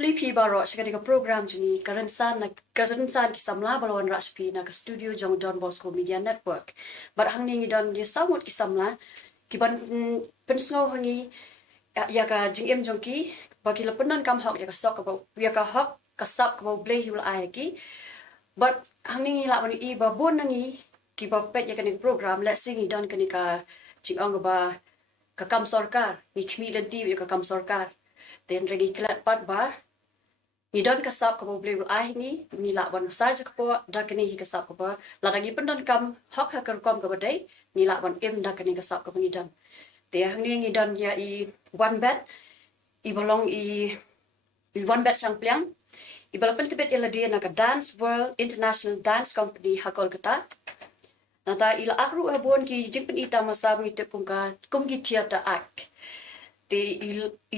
Lipi baro sekali ka program juni karensan ki samla balwan raspi na ka studio jong Don Bosco Media Network. Bar hangni ngi don dia samut ki samla ki ban pensngo hangi ya ka jing jong ki bagi la penan kam hok ya ka sok ka ya ka hok ka sak ka bleh hul ai ki. But hangni la wani I ba bon nangi ki ba pet ya ka ni program la singi don ka ni ka jing ong ba ka kam sorkar ni khmilen ti ya ka kam sorkar. Den regi klat pat ba ni don kasap ko boleh ai ni la ban sai sa ko da kini hi kasap ko la dagi pendon kam hok ha kom ko badai ni la ban em da kini kasap ko ni don te hang ni don ya I one bed I belong I one bed sang pliang I belong pentibet ila dia na ka Dance World International Dance Company ha Kolkata na ta ila akru habon ki jingpen ita masa ngi te kum ki theater act te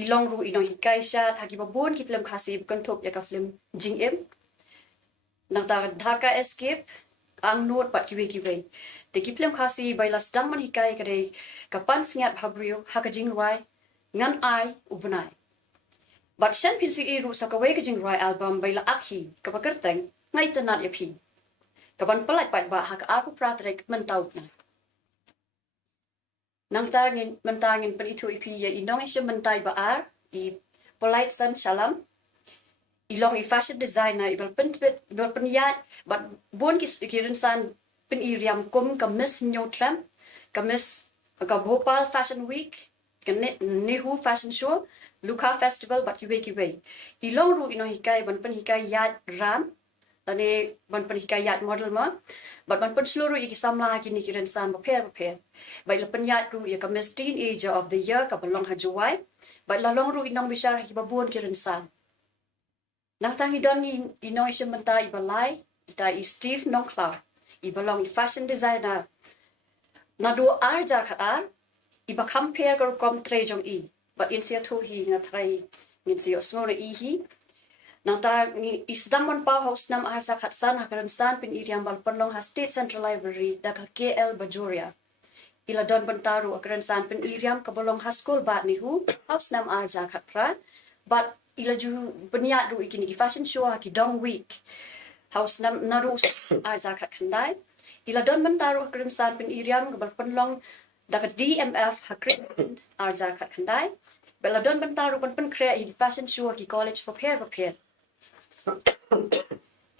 ilong ru ino hikai shat haki babon ki film khasi bukan top ya ka film jing nang ta Dhaka Escape ang note pat kiwe te ki film khasi baila sedang man hikai kade kapan singat bhabrio haka jing rai ngan ai ubnai but shan pin si ru sakawe ka jing rai album baila akhi ka pakerteng ngai tanat ya phi kapan pelai pat ba haka aku pratrek mentau na nang tangin mentangin peritu ipi ya inong isya mentai baar I polite san salam ilong I fashion designer ibal pentbet ibal penyat but bon kirin san pen iriam kum kamis nyotram kamis ka Bhopal Fashion Week ka Nehu Fashion Show Luka Festival but kiwe ilong ru inong hikai ban pen hikai yat ram tane ban pen hikai yat model ma but ban pen seluruh iki samla kini kiran san prepare bai la penyat ru ya ka Miss Teenager of the Year ka belong ha juai bai la long ru inong bisar hi babon kiran san nang tangi don inong isya menta I balai ita I Steve Nongkla I belong I fashion designer na do ar jar khatar I ba compare kar kom tre jong I but in sia thu hi nga trai min sia snore I hi nang ta ni isdang mon pau house nam ar sa khatsan hakaran san pin iriam bal panlong ha State Central Library da ka KL Bajoria ila don bantaru akaran san pin iriam ka bolong ha school ba ni hu house nam ar sa khatra but ila ju benya ru ikini ki fashion show ha ki dong week house nam naru ar sa khat khandai ila don bantaru akaran san pin iriam ka bal panlong da ka DMF ha krit ar sa khat khandai bela don bantaru pan krea hi fashion show ha ki college prepare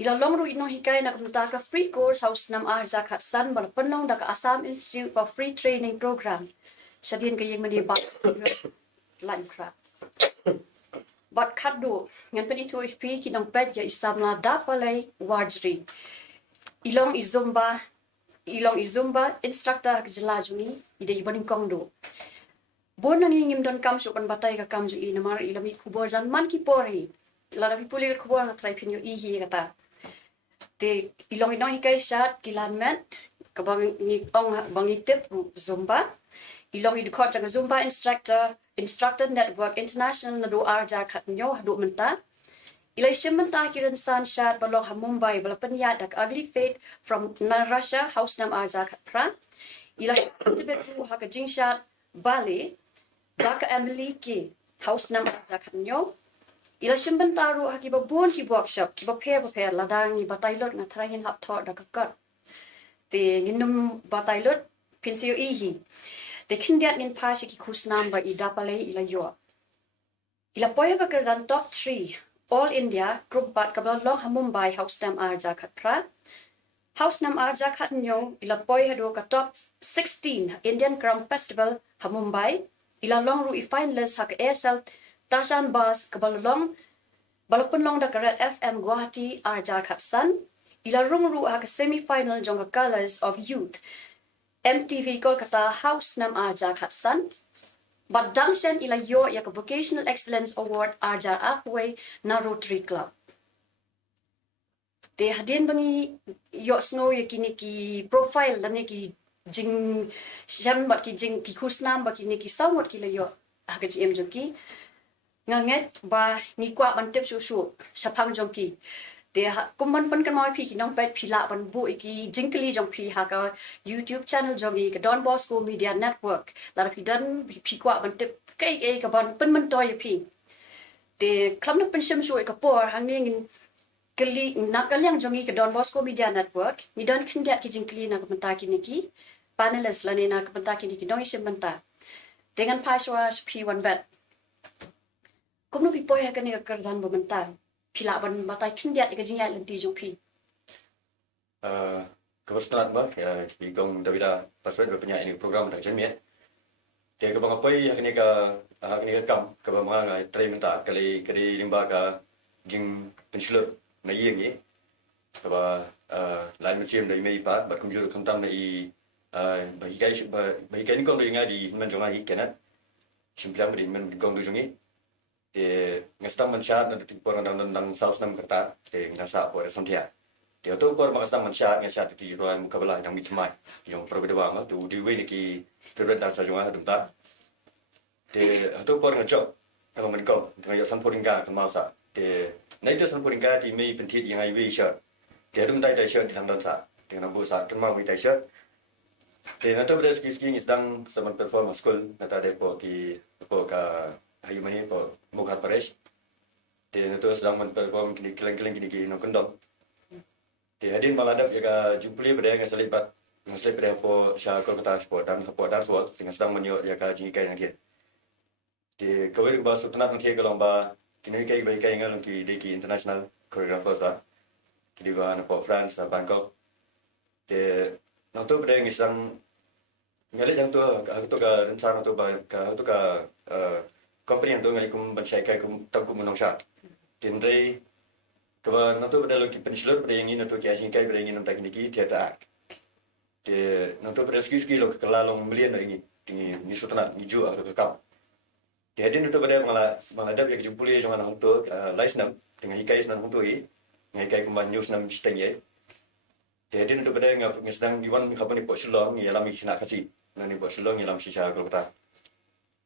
ila long ru ino hikai na kumta ka free course house nam ar zakat san bal panong da ka Assam Institute for Free Training Program sadin ka yeng mani ba lan kra but khadu ngan pen itu HP ki nong pet ya isamla da palai wardri ilong izumba instructor ka jela juni ide ibaning kongdo bon nang ingim don kam su pan batai ka kam ju I namar ilami khubor jan man ki pori lara pi pulir khubor na trai pinyo I hi kata te ilong inong hikai shat kilanmet kabang ni ong bangi tip zumba ilong idukot jang zumba instructor network international na do ar jar khat nyo do menta ilai shimenta kiran san shat balong ha Mumbai balapan ya dak ugly fate from Russia house nam ar jar khat pra ilai tibet ru ha ka jingshat Bali dak Emily ki house nam ar jar khat nyo ila shimbentaru ha ki babon ki workshop ki prepare ladang ni batailot na thrahin hap thor da kakar te nginum batailot pinsio ihi te kindiat nin pashi ki kusnam ba idapale ila yo ila poya ka kerdan top 3 all India group bat kabla long ha Mumbai house nam arja khatra house nam arja khat nyo ila poya do ka top 16 Indian Crumb Festival ha Mumbai ila long ru I finalist ha ka ASL Tashan Bas kabalong balapun long da karat FM Guwahati arjar khatsan ila rung ru ha ka semi-final jong ka Colors of Youth MTV Kolkata house nam arjar khatsan but dangshan ila yo ya ka Vocational Excellence Award arjar akwe na Rotary Club te hadin bangi yo snow ya kini ki profile la ne ki jing sham bat ki jing ki khusnam ba kini ki sawot ki la yo ha ka GM jong ki nganget ba ni kwa ban tep su sapang jongki te kumban pan kan mai phi ki nong pet phila ban bu ki jingkli jong phi ha ka YouTube channel jongi ka Don Bosco Media Network la phi dan phi kwa ban tep kai ka ban pan man toy phi Te klam na pensim suai kapor hang ning kali nakalyang jongi ke Don Bosco Media Network ni don kindia ki jingkli na kapenta kiniki panelist lani na kapenta kiniki dong isim benta dengan paswa P1 bet kumno pipoy ha kani kerdan bementa pila ban batai kindia ke jingya lenti jongpi Kebetulan bang, di gong Davida pasal berpenyanyi ini program dah jemiat. Dia ke bang apa hari ni ke kam ke bang ngai try minta kali limba ke jing pensilur na iya ni. Kaba lain museum dari mai pa berkunjung kentam dari bagi kai ni gong dari ngai di menjonga hi kenat. Simpiang dari gong du jongi. Dia ngestam mensyarat na di porang dan saus nam kerta. Dia ngasa por sontia. Dia tu por mengasam mensyarat ngesat di juruan muka belah yang mitmai yang perbeda bang tu di way ni ki favorite dan sajunga dumta. Dia tu por ngejok kalau menikah dengan yang sampuringga kemasa. Dia naik tu sampuringga di mei pentit yang ai way shirt. Dia dumta tai shirt di dalam dansa dengan busa kemau tai shirt. Dia nanti pada ski ni sedang sama perform school nanti ada po ka hayu mani po Mughat Paresh. Dia nanti sedang perform kini keleng-keleng kini no kendong. Di hadin maladap jaga jumpli pada yang selibat pada po sya Kolkata sport dan world dengan sedang menyok jaga jingikai yang dia. Di kawai ba sultanat nanti kalau ba kini kai baik kai ngalung ki deki international choreographers lah. Kini ba na po France Bangkok. Di nanti pada yang sedang ngalit yang tu ka rencana tu ba ka company yang tu ngai kum bansai kai kum tak kum menungsat. Tindai kalau nanti pada lagi pensilur pada yang ini nanti kiasin kai pada yang ini nanti kini theater act. Dia nanti pada ski lo kelalong melian ini ni sultanat ni jua atau kekam. Dia hadin nanti pada menghadap yang jumpuli jangan untuk license dengan ikai senang untuk ini ikai kumban news nam setengah. Dia hadin nanti pada yang sedang diwan kapan ni pot sulong ni alam ikhna kasih nani pot sulong ni alam sisa Kolkata.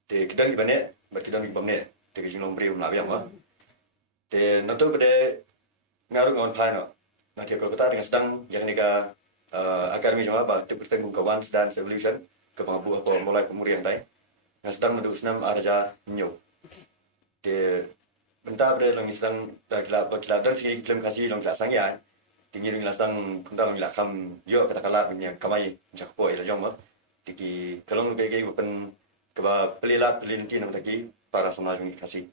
Dia kedang di mana? Berkedang di bawah ni. Dia kejunung beri nak biang mah. Dia nanti pada ngaruh ngon pano. Nanti kalau kita dengan sedang yang ni ka akademi jangka apa bertemu ke Once Dance Evolution ke pengabu apa mulai kemudian tai. Yang sedang menduk senam araja nyu. Dia bentar pada long sedang kita dan sini klaim kasih long kita sangya. Tinggi long sedang kita long kita kam yo kata kala punya kamai jakpo ila jom. Tiki kalau kayak kayak bukan keba pelilat pelinti nam lagi para samaj ni kasih.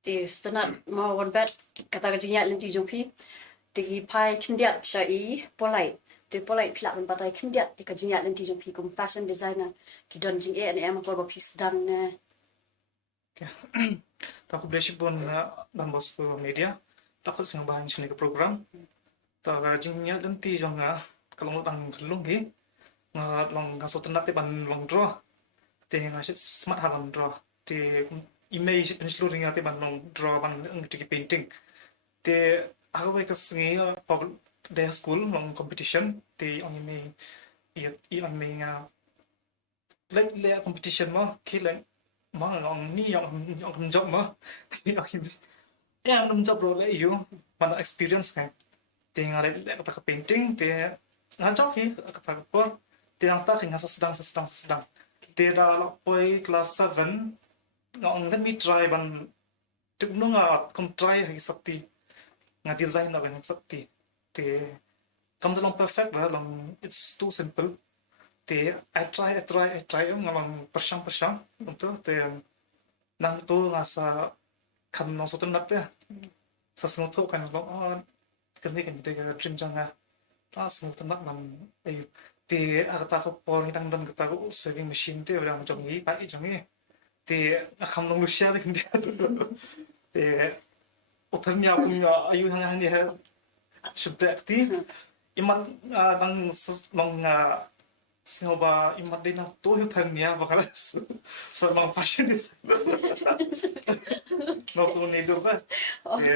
Ti stanat mau wan bet kata ka jingya lenti jongpi ti pai kindia syai polite ti polite pila ban batai kindia ka jingya lenti jongpi kum fashion designer ki don jing e am ko ba pis dan ne Aku belajar pun dalam Bosco Media. Aku senang bahan sini ke program. Tak jingnya lenti jangan kalau mau tang selung ni long kasut tenat ban long draw. Ti ngasih smart haban draw. Ti image penseluruh ringan te ban long draw ban ngiti painting te aku baik kesengi day school long competition te on me on me le competition mo kile mo long ni yang job mo te yang job bro le you ban experience kan te ngare le kata painting te ngajak ki kata ko te yang tak ngasa sedang te dah poi kelas 7 ngong let me try ban tuk nunga kom try hi sakti nga design na ban sakti te kam dalam perfect lah long it's too simple te I try ngong persang untuk te nang tu ngasa kan no sotun nat ya sa snoto kan long kini kan de dream janga snoto nat man ay te agata ko por nitang dan kata ko saving machine te ora mo jongi pa i jongi thì không nông Russia thì không biết thì othar niya punya ayu hang ni ha subject ti imat nang nong singoba imat din nang to yu thar niya bakal sa mga fashion is no to ni do ba thì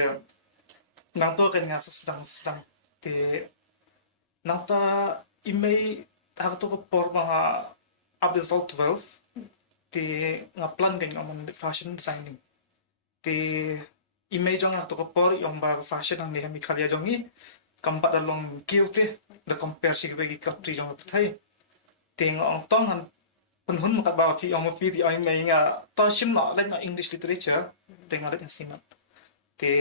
nang to kan nga sa sedang thì nang ta imay ako to por mga up result 12 thì ngaplan kan ngomong fashion designing thì image ang ato ko por yung ba fashion ang niya mi khalya jongi kampat dalong kiute da compare sig bagi country jong thai ting ang tong han penhun makat ba ki ang pi di ai mai nga to sim na like English literature tengah ada yang sinat. Te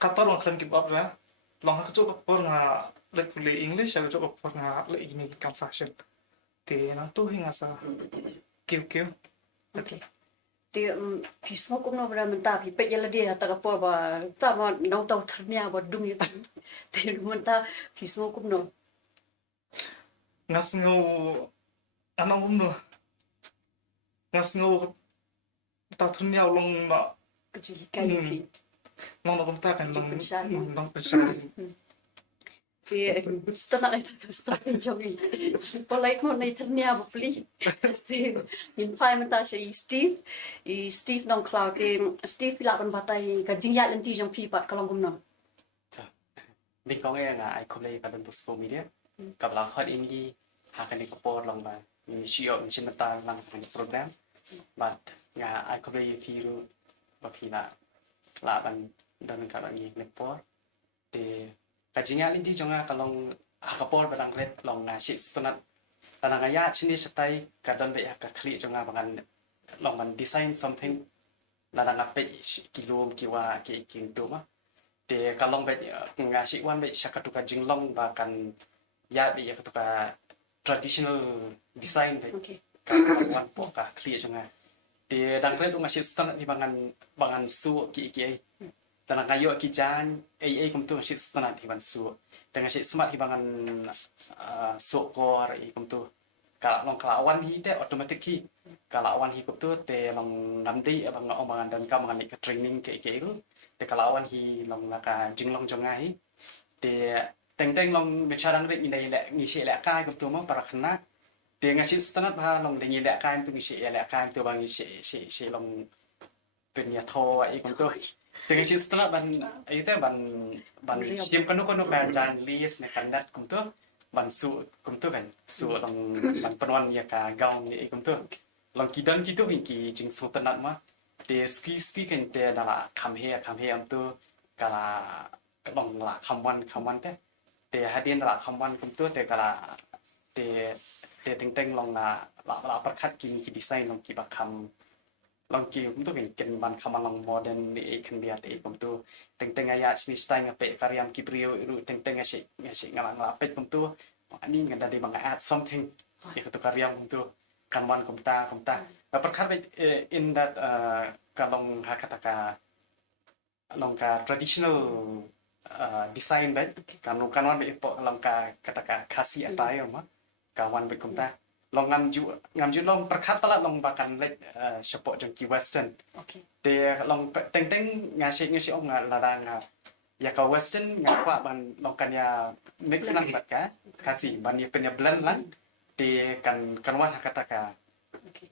kata orang kalian give up lah. Long aku coba pernah like boleh English, aku coba pernah like ini kan fashion. Te nang tu hingga sa kiu. Okay. Thì khi số cũng nó ra mình ta thì bây giờ là đi ta gặp bỏ và ta mà nấu tàu thật nhà và đúng như thế thì mình ta khi số cũng nó Ngas ngau anong umno. Ngas ngau ta thun nhau long na cái gì cái gì long na công ta kan Chỉ long pensar. long pensar. thì tao nói thật stop cho mình chỉ có lấy một này thật nhà một ly thì nhìn phải mình ta sẽ Steve nong cloud thì Steve là con bà tay cái chính nhận lên thì trong phi bát cái lòng cũng nó Mình có nghe là ai không lấy cả đơn bút school mediaกับเราคนอินดี้หากันในกระโปรงลงมามีชิโอมีชิมตาลังในโปรแกรมบัดงาไอคนเลยพี่รู้ว่าพี่ละบันดำเนินการอย่างนี้ในปอร์แต่การจริงๆลินที่จงก็ลองหากระโปรงไปลังเล็ดลองงาชิสตุนัดแต่ลังยาชินิสไตการดำเนินการคลีจงบางกันลองมันดีไซน์ something แล้วลังไปกิโลกี่ว่ากี่ตัวมั้งแต่การลองไปงาชิวันไปชักกระตุกจิงลองบางกันยาไปกระตุก traditional design ไป ok การวันพวกการเคลียร์จังไงแต่ดังเรื่องงาชิสตันที่บางอันสู้กี่แต่ลังอายุกี่จานคุมตัวงาชิสตันที่บางสู้แต่งาชิสมาที่บางอันสู้กอร์คุมตัวkalau long kalau awan hi te automatic hi kalau awan hi kup tu te long ngamdi abang ngomong dan ka mengenai ke training ke itu te kalau awan hi long laka jinglong jongai te teng long bicara nang ini le ngisi le kai kup tu mo para kena te ngasi standard ba long dengi le kai tu ngisi le kai tu bang ngisi long penya tho ai kup tu te ngasi standard ban ai te ban sim kanu ka jan list ne kandat kup tu ban su kum tu kan su long ban penwan ya ka gaung ni kum tu long kidan kitu hinki jing so tanat ma te ski kan te dala kham he am tu kala long la khamwan te hadin la khamwan kum tu te kala te teng long la perkhat ki design long ki bakham long ki kum tu kan ban khaman long modern ni kan dia te kum tu teng aya sni style ngape karyam ki brio ru teng ngasi ngalang lapet kum tu ani ngada di bang add something ya tu karyam kum tu kanwan kum ta perkhat in that kalong hakataka long ka traditional design baik kanwan be po long ka kataka khasi attire ma kawan be kum ta long ngamju long perkhat pala long bakan let support jong ki western ok te long teng ngasi ong ladang ya ka western ngakwa ban long kan ya mix lang bat ka kasi ban ya penya blend lang te kan wan hakataka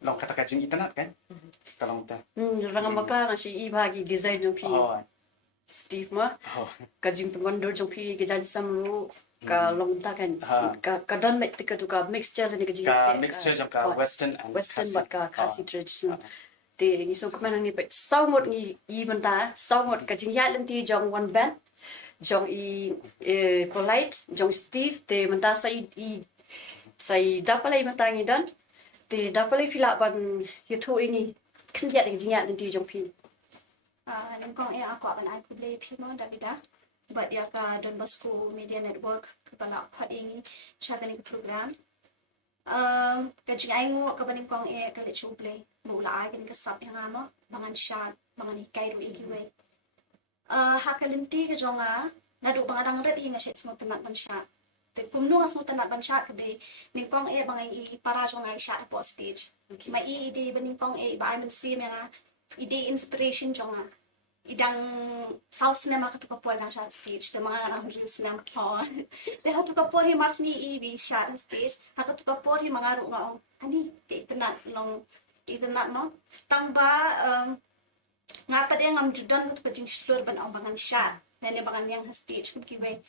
long kataka jing internet kan kalong ta orang makla nasi i bagi design jong phi oh Steve ma ka jing pengon do jong phi ke jadi samru ka long ta kan ka don mek tika tu ka mixture ni ka jing ka mixture jong ka western and western kasi. bat ka khasi traditional thì như số các bạn nghe vậy sau một ngày y bên ta sau một cái chính nhận lên thì dòng one band dòng y polite dòng Steve thì mình ta say dapat lagi mình ta nghe dan thì dapat lagi pila ban YouTube ini kan dia dengan chính nhận lên thì dòng pin Nên con aku akan aku beli pima dari dah. Buat dia ke Don Bosco Media Network kepala kuat ini cara ni program. Kajing aingu kabaning kong kali cuble mula ai kan kesap yang ama bangan syat bangan ikai ru ikiwe. Hakalinti ke jonga nadu bangadang red hingga syat semua tenat ban syat. Te kumnu semua tenat ban syat kede ning kong bangai i para jonga syat po stage. Mai ide baning kong ba ai men sim yang ide inspiration jonga. Idang South cinema ka tukapol ng shot stage de mga ang views cinema ko de ha tukapol hi mas ni ibi shot stage ha ka tukapol hi mga ru nga ani itanat mo tang ba nga pa de ngam judan ko tukajing slur ban ang bangan shot nene bangan yang stage ko kiwe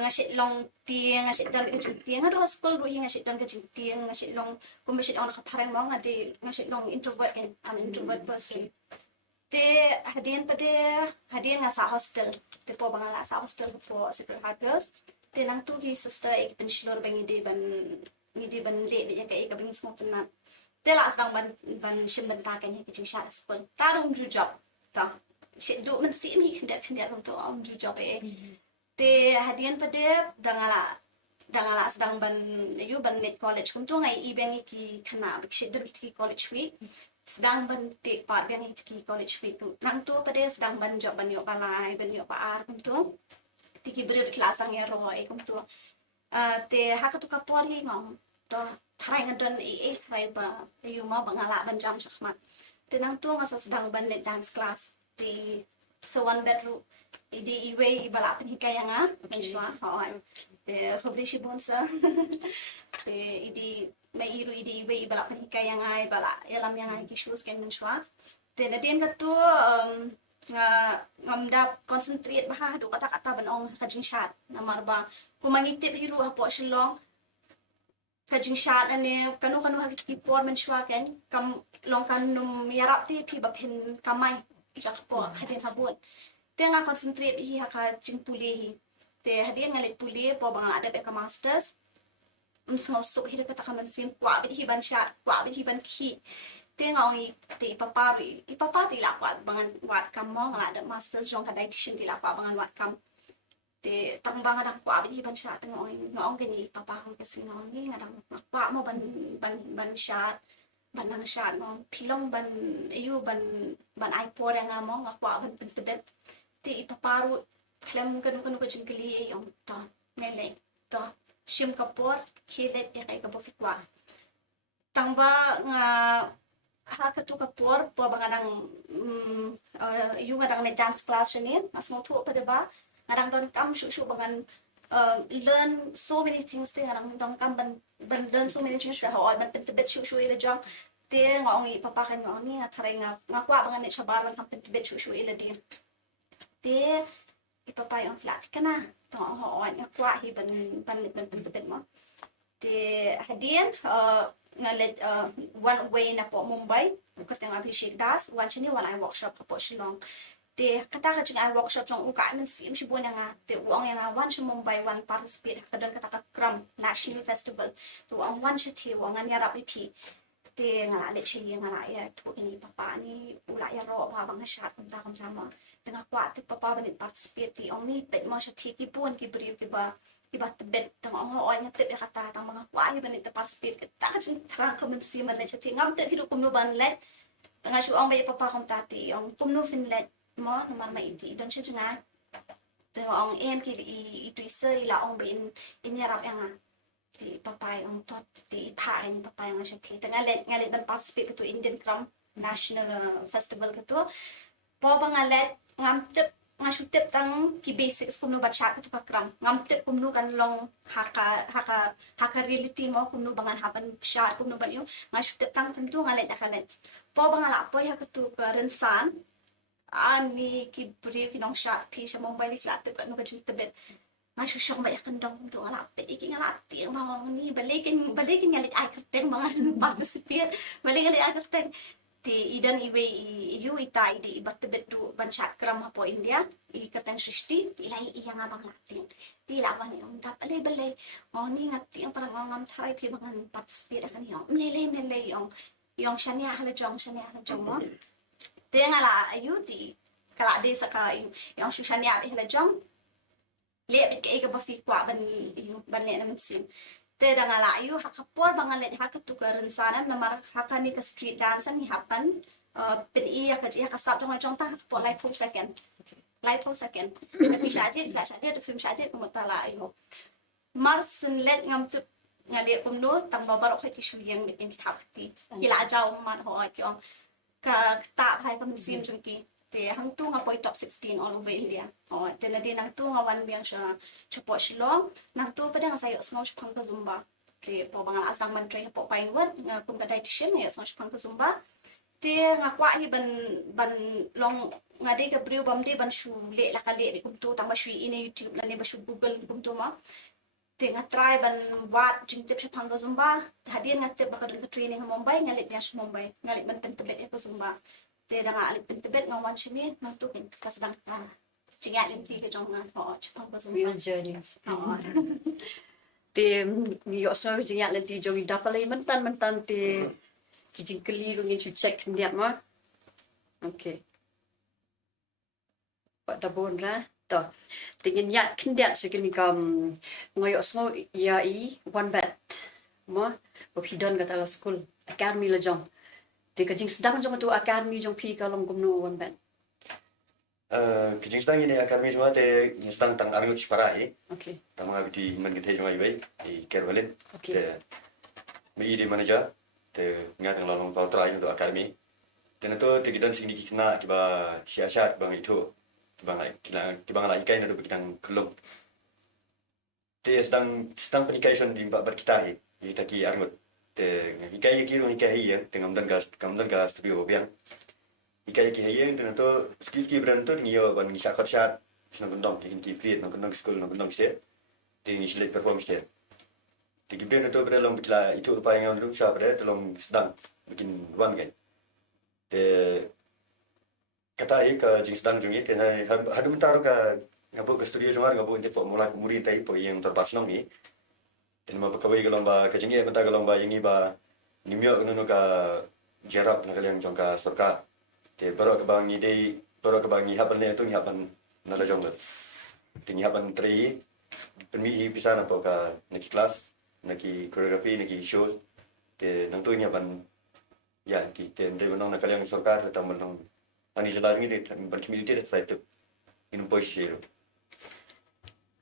nga sit long ti nga sit dan ka ti nga do school ru hi nga sit dan ka ti nga sit long kung sit on ka parang mo nga de nga sit long introvert and an introvert person te hadian nga sa hostel te po bang nga sa hostel po Sacred Heart Girls te nang tu ki sister ek pensilor bang ide ban le ya ka ek bang smok na te la sang ban shim ban ta kan he ki sha school tarong ju job ta shit do men si mi kendat untuk om ju job te hadian pada dangala sedang ban net college kum tu ngai ibeng ki khana bik shit do ki college week sedang ban take part yang ki college week tu nang tu pada sedang ban job ban yo balai ban yo pa kum tu tiki beri kelas ang ya roy kum tu te haka tu kapor hi ngom to tharai ngadon tharai ba yu ma bangala ban jam chakmat te nang tu ngasa sedang ban net dance class di so one bedroom idi iwe ibala pen hikaya nga menswa hoy te khobri shi bonsa te idi mai iru idi iwe ibala pen hikaya nga ibala yalam yang ai ki shoes ken menswa te na den katu ngamda concentrate bah do kata-kata banong kajing shat namar ba kumangitip hiru hapo shilong kajing shat ane kanu hakiki por menswa ken kam long kan num yarap ti pi bapin kamai ijak po hadin habun te nga concentrate hi haka jing puli hi te hadin ngalit puli po bang ada ka masters sok hi kata kaman sim kwa bi hi ban shat kwa bi hi ban ki te nga ngi te ipapa ti la kwa bangan wat kam mo nga ada masters jong ka dietitian ti la kwa bangan wat kam te tang bang ada kwa bi hi ban shat nga ong gani papa ko kasi nga ngi nga dang kwa mo ban shat banang shat mo pilong ban ayu ban iPod yang mo nga kwa ban pentebet ti ipaparu klem kanu ko jingkali yung to ngele to shim kapor khilet e kay kapo fikwa tangba nga haka tu kapor po banganang yung ngadang na dance class ni mas mo tu pa diba ngadang don kam shu bangan learn so many things te ngadang don kam ban learn so many things how ban pentebet shu ila jam te ngong ipapakan ngong ni atharay nga kwa bangan ni sabar lang pentebet shu ila din te ipapay ang flat ka na to ho nga kwa hi ban pentebet mo te hadin ngalet one way na po Mumbai kasi nga Abhishek Das one chini one ay workshop po Shillong te kata ka ching ay workshop chong uka man sim shibo na nga te uang nga one shi Mumbai one participate kadon kata ka Kram National Festival to ang one shi ti uang nga yarap ipi te nga let chi nga ya to ini papa ni ula ya ro ba bang shat kum ta ma te nga kwa te papa ban participate ti ong ni pet mo shi ti ki pun ki bri ki ba ibat bet tang ang oy nya te kata tang mga kwai ban ita participate ka ta jing trang ka man si man le chati ngam te hidu kumno ban let tanga shu ang bay papa kom tati ang kumno fin let mo naman mai di don shi nga te ang em ki i tu isa ila ang bin inyarap yang ti papa ang tot ti pa in papa yang chati tanga let ban participate ka to Indian Kram National Festival ka to po bang let ngam te nga shutip tang ki basics kumno batcha ka Kram ngam tip kumno kan long haka reality mo kumno bangan haban shat kumno ban yo nga shutip tang kumto nga let akalet po bang ala po ha ka tu rensan ani ki bri ki nong shat pi sa mobile flat pa no ka tibet nga shushong ba yakan dong kumto ala pe iki nga lati mga ni balikin nga let ay kerteng mga participate balikin ay kerteng ti idan iwe iyu ita idi ibat tebet du banshat Kram hapo India i katang Srishti ilai iya nga bang lati ti lawan yung dapalay balay ni ngati ang parang ngam tharay pi bangan participate kan yung mele yung shania hala jong mo ti nga la ayu ti kala de sa ka yung shushania hala jong le bit ka ba fi kwa ban ne naman sim te danga la ayu hakapor bangan let hakatukaran sana namar hakani ka street dance ni hapan pin iya ka ji hakasap jong ta po live full second fi shaje to film shaje ko tala ayo marsen let ngam tu ngale kumno tang babar ko ki shuyang in thapti ila jaw man ho kyong ka ta hai ka sim jungki te hang tu nga poi top 16 all over India te na din nang tu nga wan biang sha chupo shilo nang tu pada nga sayo snow phang ka zumba te po bang asang man train po pain wat nga kum ka dietitian nga snow phang ka zumba te nga kwa hi ban long nga de ka briu bam de ban shu le la ka le bi kum tu tang ba shu in YouTube la ne ba shu Google kum tu ma te nga try ban wat jing tip sha phang ka zumba hadin nga tip ba ka training ha Mumbai nga le biang Mumbai nga le ban pentebet ka zumba te danga alip pentebet nga wan shini nang tu kin kasdang jinga jimti ke jong nga chapang ba zumba real journey te yo so jinga le ti jong dapalay mantan te kijing kali lu ngi check ndiat ma okay pada bon ra to tingin ya kindiat segini ngoyo sngo ya I one bet mo bopidon kata la school academy la jong te ka jing sedang jong tu academy jong pi ka long gumno one bet Kijing sedang ini akademi semua te sedang tang arngut separai. okay Tang mga biti man kita jong ay di Kerwalin. okay Te mi di manager te ngat ang lalong pau try untuk akademi. Te nato te kita sing di kena kiba siasat bang itu. Kiba ngalai ikai na do kitang kelum. Te sedang penikaison di mbak berkitai kita ki arngut. Te ikai kiro ikai ya dengan kamdan gas studio biang. Ikai ki hayeng dengan to ski brand to ngiyo ban ngi sakot shat sna gondong ki free na gondong school na gondong ste ti ngi select perform ste ti ki brand to brand long bikla itu pa yang lu sha brand to long sedang bikin wan kan te kata ka jing sedang jungi te na hadu mentaro ka ngapo ka studio jungar ngapo inte po mulai muri tai po yang terbasnong ni te ma ka bai galong ba ka jingi mata galong ba yangi ba nimyo no ka jarap na kalian jongka sorka te baru ke bangi hapan le tu hapan nala jong le ting hapan tri penmi bisa na ka neki kelas neki koreografi neki show te nang tu hapan ya ki te ndai bonong na kaliang sarkar ta bonong ani jala ni de ban community de try to in posisi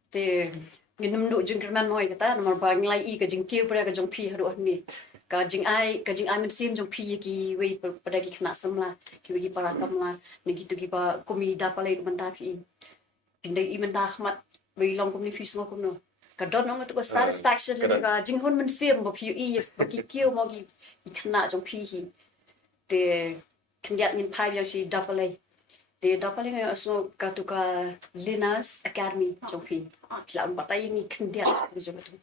te nginum du jing kerman moi kata nomor bang lai I ka jing kiu pada ka jong pi haru ni ka jing ai men sim jong pi ki we pada ki kena samla ki we para samla ni gitu ki pa komi da palai manda pi pindai I manda khmat we long komi fi smo kono ka don nong tu satisfaction ni ka jing hon men sim bo pi I ba ki kiu mo ki kena jong pi hi te kendiat ngin pai yang si da palai te da palai ngai aso ka tu ka Linas Academy jong pi la batai ni kendiat jong tu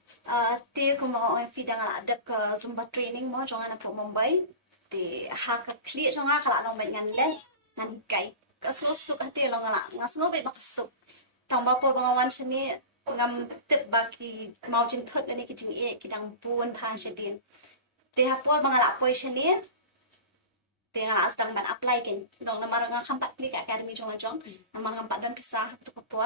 Ti ko mo ang fi dang ada ke Zumba training mo jong ana po Mumbai. Ti ha ka clear jong kala long ban ngan le nan kai. Ka so su ka ti long ala ngas no be makasuk. Tang ba po bang wan chini ngam tip ba ki mau jin thot ni ki jing e ki dang pun phan shedin. Ti ha po bang ala po chini te nga sedang ban apply kin dong namar nga kampat klik academy jong namar kampat dan pisah tu ko po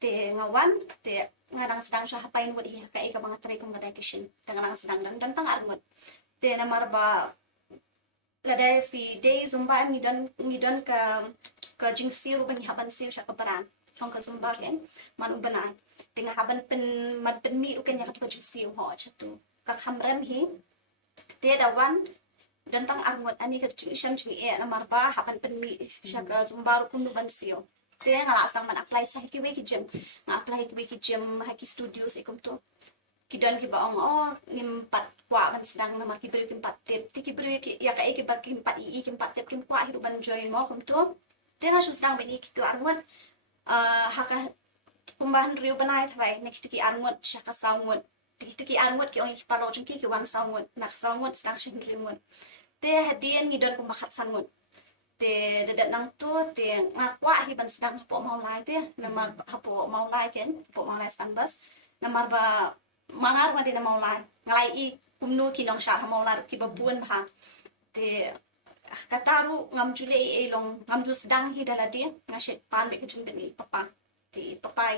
te ngawan te ngarang sedang siya hapain wad iya kai ka mga try kong meditation tangang sedang dan tang armot te namar ba lada fi day zumba mi dan ka jing siru ban haban siru siya kaparan tong ka zumba ken man ubanay te nga haban pen mi u ken ya ka jing siru ho chatu ka khamrem hi te da wan dan tang armot ani ka jing sham jing e namar ba haban pen mi siya ka zumba ru kun ban siru te nga sedang man apply sa hikiwe ki gym nga apply hikiwe ki gym haki studios ikum to kidan ki baong ngim pat kwa man sedang na ki beri ki pat tip ti ki beri ki ya ka ki bat ki pat ki pat tip ki kwa hidu ban join mo kum to te nga sedang bani ki to arngot haka pembahan riu banai thrai next ki arngot syaka saungot ki arngot ki ong ki paro jung ki wan saungot nak saungot sedang shin riu te hadian ngidon kumbakat sangot te dadat nang tu te ngakwa hi ban sedang po mau lai te nama hapo mau lai ken po mau lai stand bus nama ba mangar ma dina mau lai ngalai I kumnu ki nong sha mau lai ki babuan bha te kataru ngam jule I long ngam ju sedang hi dala dia ngashet pan be kejun beni papa te papa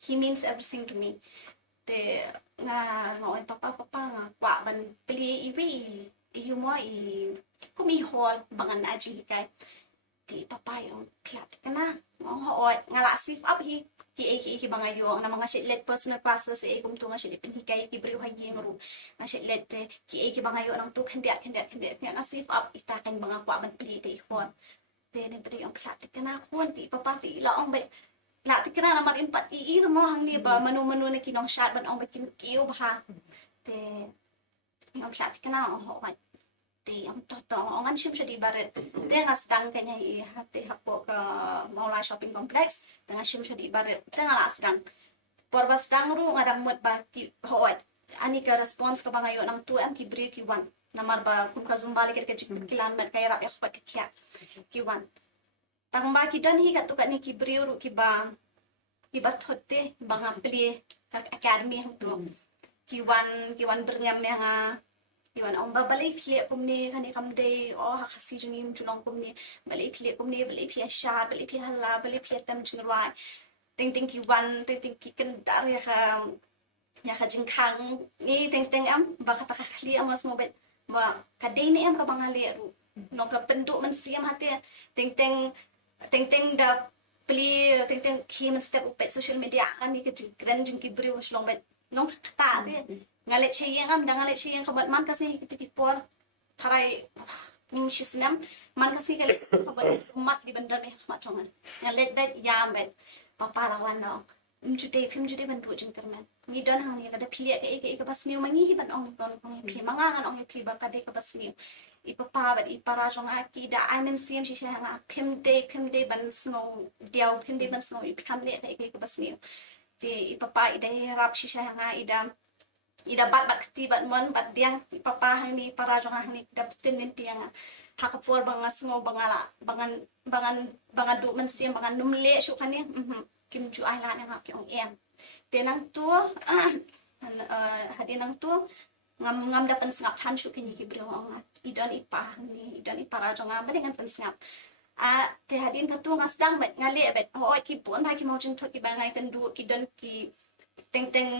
he means everything to me te ngoi papa nga kwa ban peli I mo I kumi hol bangan aji hikai ti papai on piat kana ngong ho ngala sif up hi bangayo na mga shitlet personal classes e kum tu nga shitlet pin hikai ki bri hagi ngru nga shitlet ki bangayo nang tu khendiat nga sif up itakan mga kwa ban pli ti hol te ne bri on piat kana kon ti papa ti la ong be la ti kana na mar impat I mo hang ni ba manu na kinong shat ban ong be kin kiu ba te ngong piat kana ho te ang totoo ang ansim siya di baret te nga sedang kanya I hati hapo ka Maulay shopping complex te nga sim siya di baret te nga la sedang porba sedang ru nga damot ba ki hoat ani ka response ka ba ngayon ang tuam ki break ki wan namar ba kum ka zumbali ka chik kilan met kay rap yakpa ki wan tang ba ki dan hi ka to ka ni ki break ru ki ba thotte ba nga pli academy hang to ki wan berngam nga Iwan ong balay pili kumni kani kamday oh hakasi jungi julong kumni balay pili kumni balay pia syat balay pia hala balay pia tam jengrai ting ki wan ting ki kendar ya ka jingkang ni ting am ba ka pakakli am mas mobet ba kadai ni am ka bangali ru no ka penduk man siam hati ting da peli ting ki man step upet social media kan ni ka jingkran jingki beri was long bet long kata te ngalet cheyang am dangalet cheyang ka bat man kasi ki por tarai musisnam man kasi ka bat mat di bandar ni macongan ngalet bet yam bet papa lawan no jude ban bu jing kermen mi don hang ni ada pilia ke pas niu mangi hi ban ong pi mangangan ong pi ba kade ka pas niu I papa bat I para jong aki da I men sim shi hanga pim day ban snow diao pim day ban snow I pikam le ke pas niu te I papa I dai rap shi hanga ida bat kti bat mon bat diang I papa hang ni para jong hang ni da tin men tiang hakapor banga snow bangan du men sim bangan numle shu kan ni kim ju ai la nga ki ong em te nang tu hadi nang tu ngam da pen snap than shu kini ki bro ong idon ipa ni idon ipara jonga ba dengan pen snap te hadin patu ngasdang bet ngale bet o ki pun ba ki mo jin thot ki ba ngai kan du ki don ki teng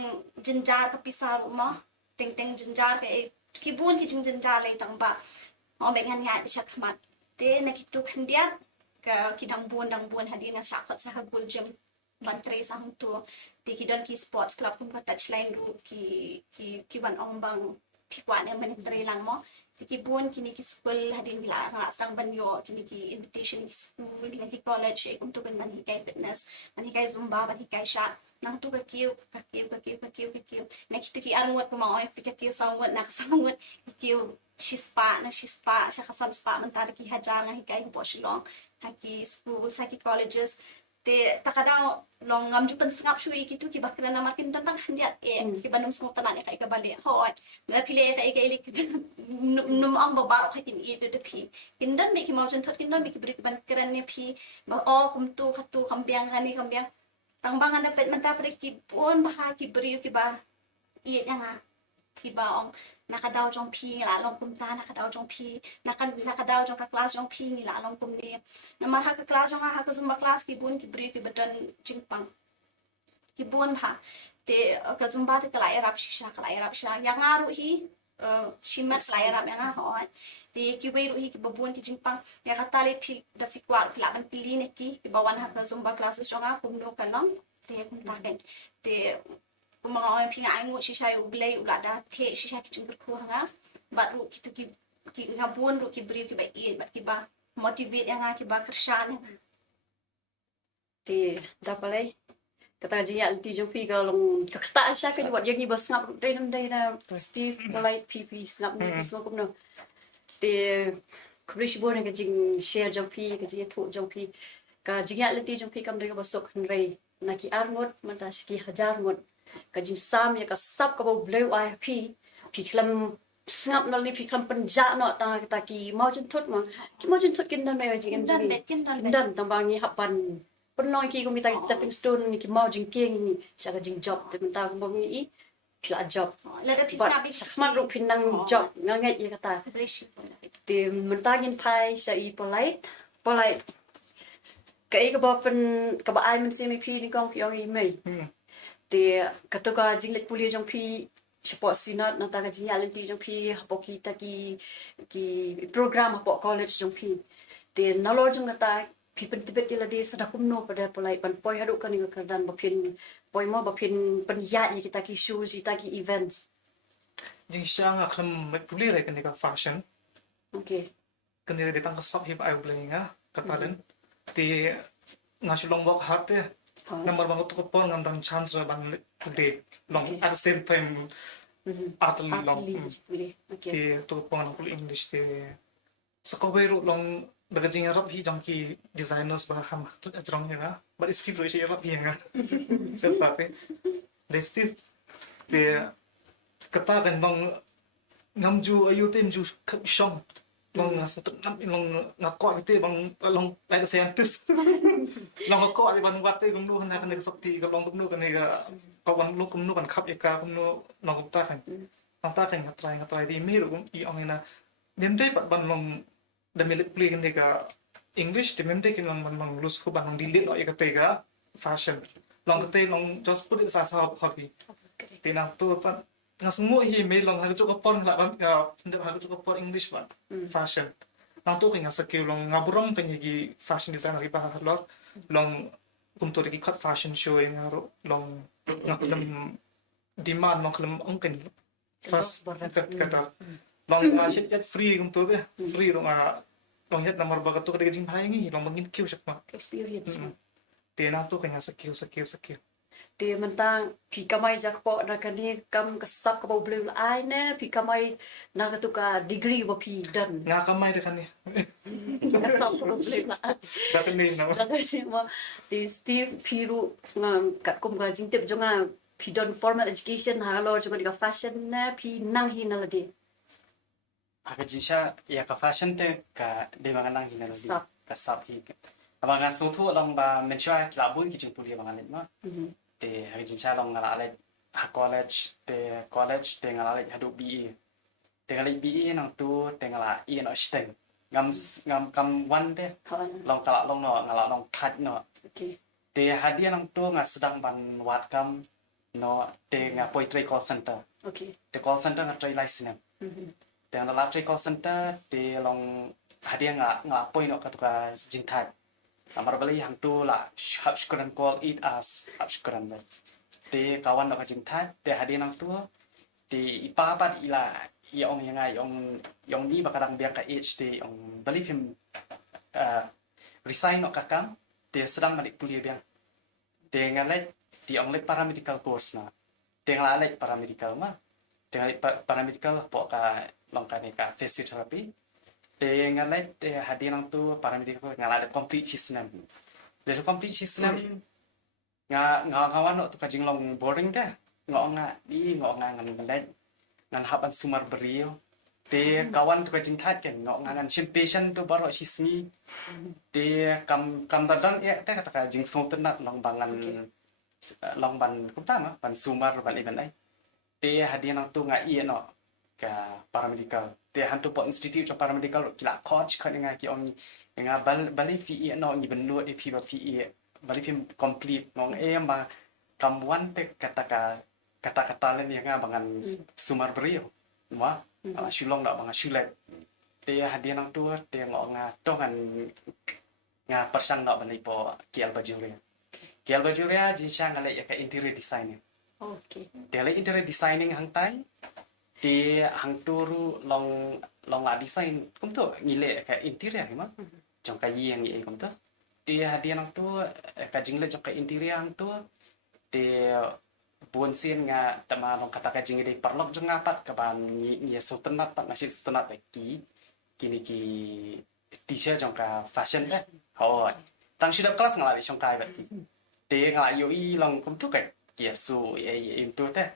jinjar ka pisar ma teng jinjar ki bun ki jinjar le tang ba o bet ngan ngai bi chak mat te na ki tu khandia ka ki dang bun hadin na sha khat sa ha bul jam ban tre sa hang tu ti ki don ki sports club kum ka touchline ru ki ban ong bang ki kwa ne man tre lang mo ti ki bun ki ni ki school hadin bila nga sang ban yo ki ni ki invitation ki school ki college kum tu ban man hi kai fitness man hi kai zumba ban hi kai sha nang tu ka kiu na ki ti an ngot ma oi fi ka kiu sang ngot na ka sang ngot kiu shispa sha ka sam spa man ta ki hajar nga hi kai bo shilong ha ki school sa ki colleges te takadaw long ngam jupan singap shui kitu ki bakra na markin tentang khandiat ki banum smok tanan kai ka bale hoi na pile kai lik num ang babar kai tin i de pi kindan me ki maujan thot kindan me ki brik ban kran ne pi ba o kum tu khatu kambiang tang bangan dapat menta pre ki pon bah ki bri ki ba i nga ki ba ong nakadaw jong pi la long kum ta nakadaw jong pi nakadaw jong ka class jong pi ni la long kum ni namar ha ka class jong ha ka zumba class ki bun ki bri ki badan jingpang ki bun ha te ka zumba te kalai rap shisha yang ngaru hi shimat lai rap yang ha te ki wei ru hi ki babun ki jingpang ya ka tali pi da fi kwar fi la ban pili ne ki bawan ha ka zumba classes jong ha kum no kanong te kum ta ken te mga orang pinga ai ngut shisha yu blai ulada the shisha ki chung ku hanga baru kitu ki ngabun ru ki bri ki ba i bat ki ba motivate yang ki ba kershan Ti dapalai kata jia ti jo pi ka long kakta sha ka wat yang ni bas ngap dai nam dai na Steve balai pp snap ni snap kum no te krish bon ka jing share jo pi ka jia thu jo pi ka jia ti jo pi kam dai ka basok nrei na ki arngot man ta ki hajar ngot ka jing sam ya ka sap ka bo bleu ai pi klam snap nal ni pi klam panja no ta ki mau chen thot ma ki mau chen thot kin dan mai jing dan tang bang ni hapan pun noi ki ko mi ta stepping stone ni ki mau jing king ni sa ka jing job te man ta ko bang ni pila job la da pisna bi sakmat ru pinang job ngangai ya kata te man ta gin pai sa I polite ka I ka ba pen ka ba ai man se mi pi ni kong pi ong I mai te katoka jinglet puli jong pi chapo sinat na ta ka jinyalan ti jong pi hapo kita ki program hapo college jong pi te nalor jong ta pi pen tibet ila de sada kumno pada polai pan poi hadu kan ni kerdan bapin poi mo bapin pen ya ni kita ki shows kita ki events jing shang a kham met puli re kan ka fashion okay kan ni de tang ka sap hi ba ai blai nga katalan ti nasulong bok hat number bang to pon ngam dan chance bang de long at the same time at long okay ti to pon ko English te sa ko beru long daga jing rap hi jang ki designers ba ham ajrong nga but Steve ro shi rap hi nga te de Steve te kata kan bang ngam ju ayu tem ju shong long sa long ngako te bang long like scientist long ngako di ban wat te bang nu kan sakti ka long nu kan ga ka bang lu kum nu kan khap eka kum nu long ta kan ang ta kan ngatry di mi ro I ong ina memde pat ban long da milik pli kan ka English di memde kin long ban long lus ko ban long dilit no ka tega fashion long ka long just put it as a hobby tinang tu pat nga semua hi me long ha ko por la ban ha ko por English ban fashion nang tu kan skill long ngaburong kan gi fashion designer pa ha lor long kumto gi cut fashion show yang ro long ngakulam demand long kalam angkan first kata long chat free kumto be free long long het nomor bagat tu kada jing bhayangi long bangin kiu sakma experience tena tu kan skill Dia mentang pi kamai jak po na kani kam kasap ka blue ai ne pi kamai na ka tu ka degree wa pi dan nga kamay de kan ni kasap ka blue ai da kan ni no da ni ma di Steve piru ngam kat kum ga jing tip jonga pi don formal education ha lo jonga di ka fashion na pi nang hi na la di Aga jinsha ya ka fashion te ka de mga nang hinala di Sap. ka sap hi. Abang nga sutu lang ba menchua la bun ki jing puli mga lit ma. Te aga jinsha lang ngala alet ha college te ngala alet hadu BE. Te ngala BE nang tu te ngala I no steng. Ngam kam wan te kawan long kala long no ngala long kat no. okay Te hadia nang tu nga sedang ban wat kam no te nga poetry call center. okay Te call center nga try license. Te ang lalaki call center te long hadia nga poi no katuka jingtat. Amar bali hang tu la hab syukuran call it as hab syukuran ba. Te kawan no ka jingtat te hadia nang tu te ipapat ila iong yang ni bakadang biang ka age te yang bali him resign no kakam te sedang madik kuliah biang. Te ngalet te ong let paramedical course na. Te ngalet paramedical ma. Te ngalet paramedical po ka long ka ni ka physiotherapy. Te ngalet te hadia nang tu paramedical ngalet complete system. De complete system ngawan no tu ka jinglong boring ka. Ngo nga ngan ngalet ngan haban sumar berio. Te kawan tu ka jingtat kan ngo ngan chimpation tu baro sismi. Te kam dadan ya te kata ka jing sontenat long bangan long ban kumtama ban sumar ban iban ai. Te hadia nang tu nga I no ka paramedical te hantu po institute cho paramedical kila coach kan nga ki ong nga bali fi no ni benlu di pi ba fi bali fi complete ngong ma kamwan te kata len nga bangan sumar brio ma shulong da bangan shulet te hadia nang tu te ngong nga to nga persang da bani po kial bajuria jinsha ngale ya ka interior design okay Dele interior designing hang tai di hang turu long la design kum tu ngile ka interior ma jong ka yang ngi kum tu di hadia nang tu ka jingle jong ka interior hang tu di bun sin nga tama long kata ka jingle di perlok jong ngapat ka ban ngi sotenat pat nasi sotenat ki kini ki t-shirt jong ka fashion dah ho tang sidap kelas ngala jong kai bat di ngala yoi long kum tu ka kia su itu teh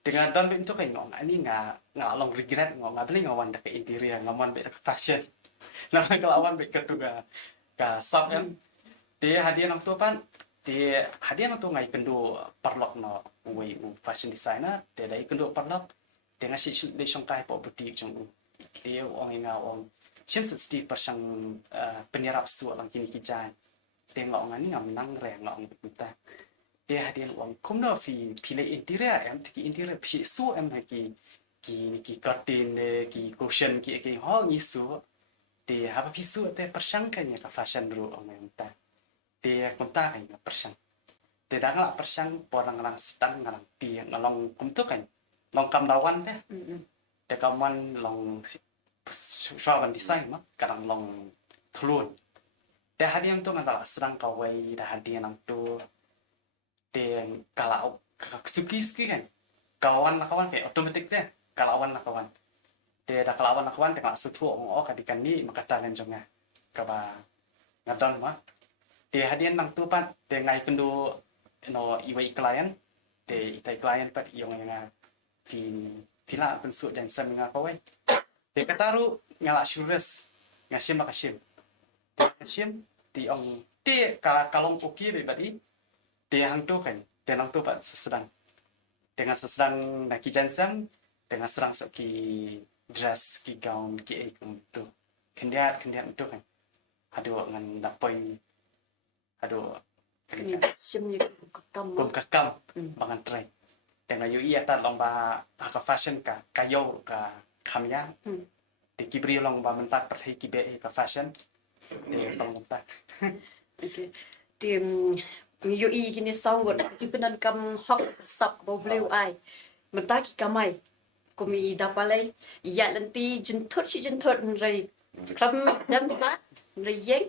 dengan dan itu kan ngong ini nggak long regret ngong nggak beli ngawan dak interior ngawan be fashion nah kelawan be ketuga ka sub em dia hadiah nang tu pan dia hadiah nang tu ngai kendo perlok no way fashion designer dia dai kendo perlok dia ngasih di songkai po butik jong dia ong inga ong sim sensitif persang penyerap su lang kini kijan dia ngong ani ngam nang re ngong kita dia hadiah uang kumno fi pilih interior em ki interior pi su em ki curtain de ki cushion ki ho ngi su dia apa pi su te persangkanya ka fashion ru ong em ta dia kunta kan persang dia dang persang porang lang sitang ngang ti ngalong kumtu kan long kam dawan te te kaman long shawan design ma karang long thulun te hadiah tu ngala serang kawai dah hadiah nang tu dan kalau suki kan kawan kayak otomatis deh kawan dia ada kawan tengah sutu kadikan ni maka talan jonga kaba ngadon mah dia hadian nang tupat dia ngai kendo no iwai klien dia itai klien pat yang vila pensuk dan seminga kawai dia kataru ngala shures ngasim makasim dia kasim di ong dia kalong oki bebadi dia hang tu kan dia nang tu pat sesedang dengan sesedang nak kijan sam dengan serang ki dress ki gaun ki ai kum tu kendiat tu kan aduh ngan dapoi aduh Kini sim ni kam kum kakam bangan try dengan yu iya ta long ba ka fashion ka kayo ka kamya ti kibri long ba mentak perthai ki be ka fashion ti long mentak okay tim yo I kini song got jipenan kam hok sap bo blue ai mentaki kamai kumi dapalai ya lenti jentot rai kam dam ka rai yeng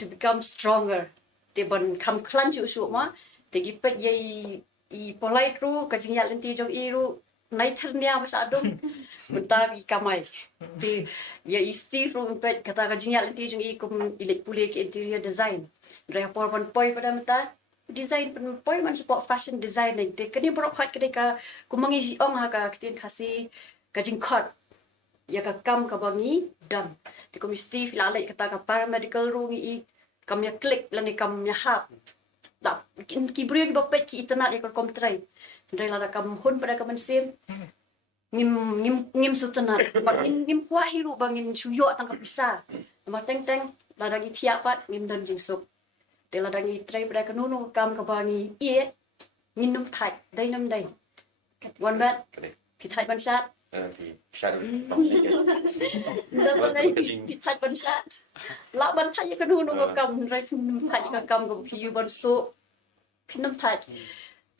to become stronger te ban kam klan ju su ma te gi pet ye I polite ru ka jing ya lenti jong I ru nai thel nia ba sa dum mentabi kamai te ya I Steve ru pet kata ka jing ya lenti jong I kum ilik puli ke interior design rai por ban poi pada menta design pen poi man support fashion designing te kani borok khat kede ka kumangi ji ong ha ka ktin khasi ka jing khot ya ka kam ka bangi dam te kum Steve la lai kata ka paramedical ru I kam ya click la ni kam ya hap da ki brio ki bapet ki itana ya kom trai ndai la kam hun pada kam sim ngim sutana ba ngim kwa hiru bangin suyo tang ka bisa ma teng teng la da gi thia pat ngim dan jing sup te la da gi trai pada ka nunu kam ka bangi ie ngin num thai dai nam dai one bat pi thai ban sat thì shadow nda lai pi thai ban sat la ban thai ka nunu ka kam rai num thai ka kam ko pi yu ban so pi num thai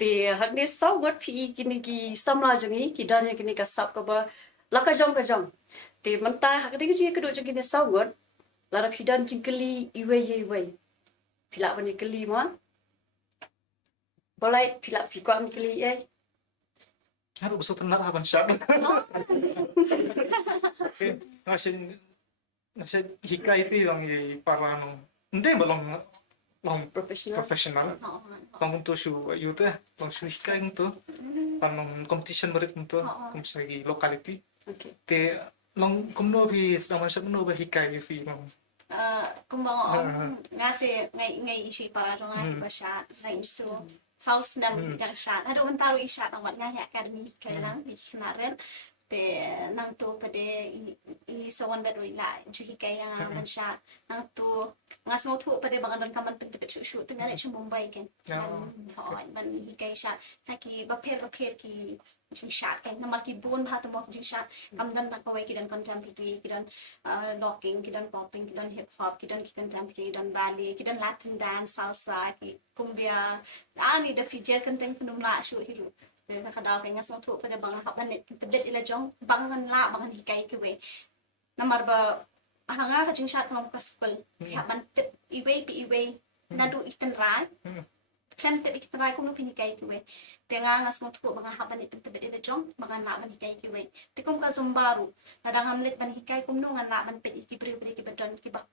te hat ne sau got pi kini ki samla jangi ki dan kini ka sap ka ba la ka jong te man ta ha ka ding ji ka do jang kini sau got la da pi dan jingkeli iwe pila ban keli ma bolai pila pi ko am keli Harus besar tenar haban syab. Ngasih hikai itu yang para nong, ndai balong long profesional. Long untuk shu youth long shu hikai untuk, long competition berik untuk, kumsagi locality. okay Te long kumno bi sedang syab no ba hikai fi long. Kumbaga ngate ngai ishi para jongai basha zain su saus nam yang shat ada untaro ishat ang wat nga academy kailang di kinaren te nang to pade I sawan bedoi la juhi kaya man shat nang to ngas mo tu pade bang don kaman pente betu shu tengah le Mumbai kan man hikai shat taki bapel ki jing shat kan namal ki bon bha to mo jing shat kam dan tak kawai kidan contemporary kidan locking kidan popping kidan hip hop kidan contemporary kidan ballet kidan latin dance salsa ki cumbia ani da fijer kan teng penum la shu hiru na kadal kay ngas mo tu pada bang haban net tebet ila jong bangan la bangan hikai ki we namar ba hanga ka jing shat long ka school haban tep iwe nadu itan rai kan tep itan rai kum pin hikai ki we tenga ngas mo tu bang haban net tebet ila jong bangan la ban hikai ki we te kum ka zumbaru kadang hamlet ban hikai kum no ngan la ban pet ki bri ki bedon ki bak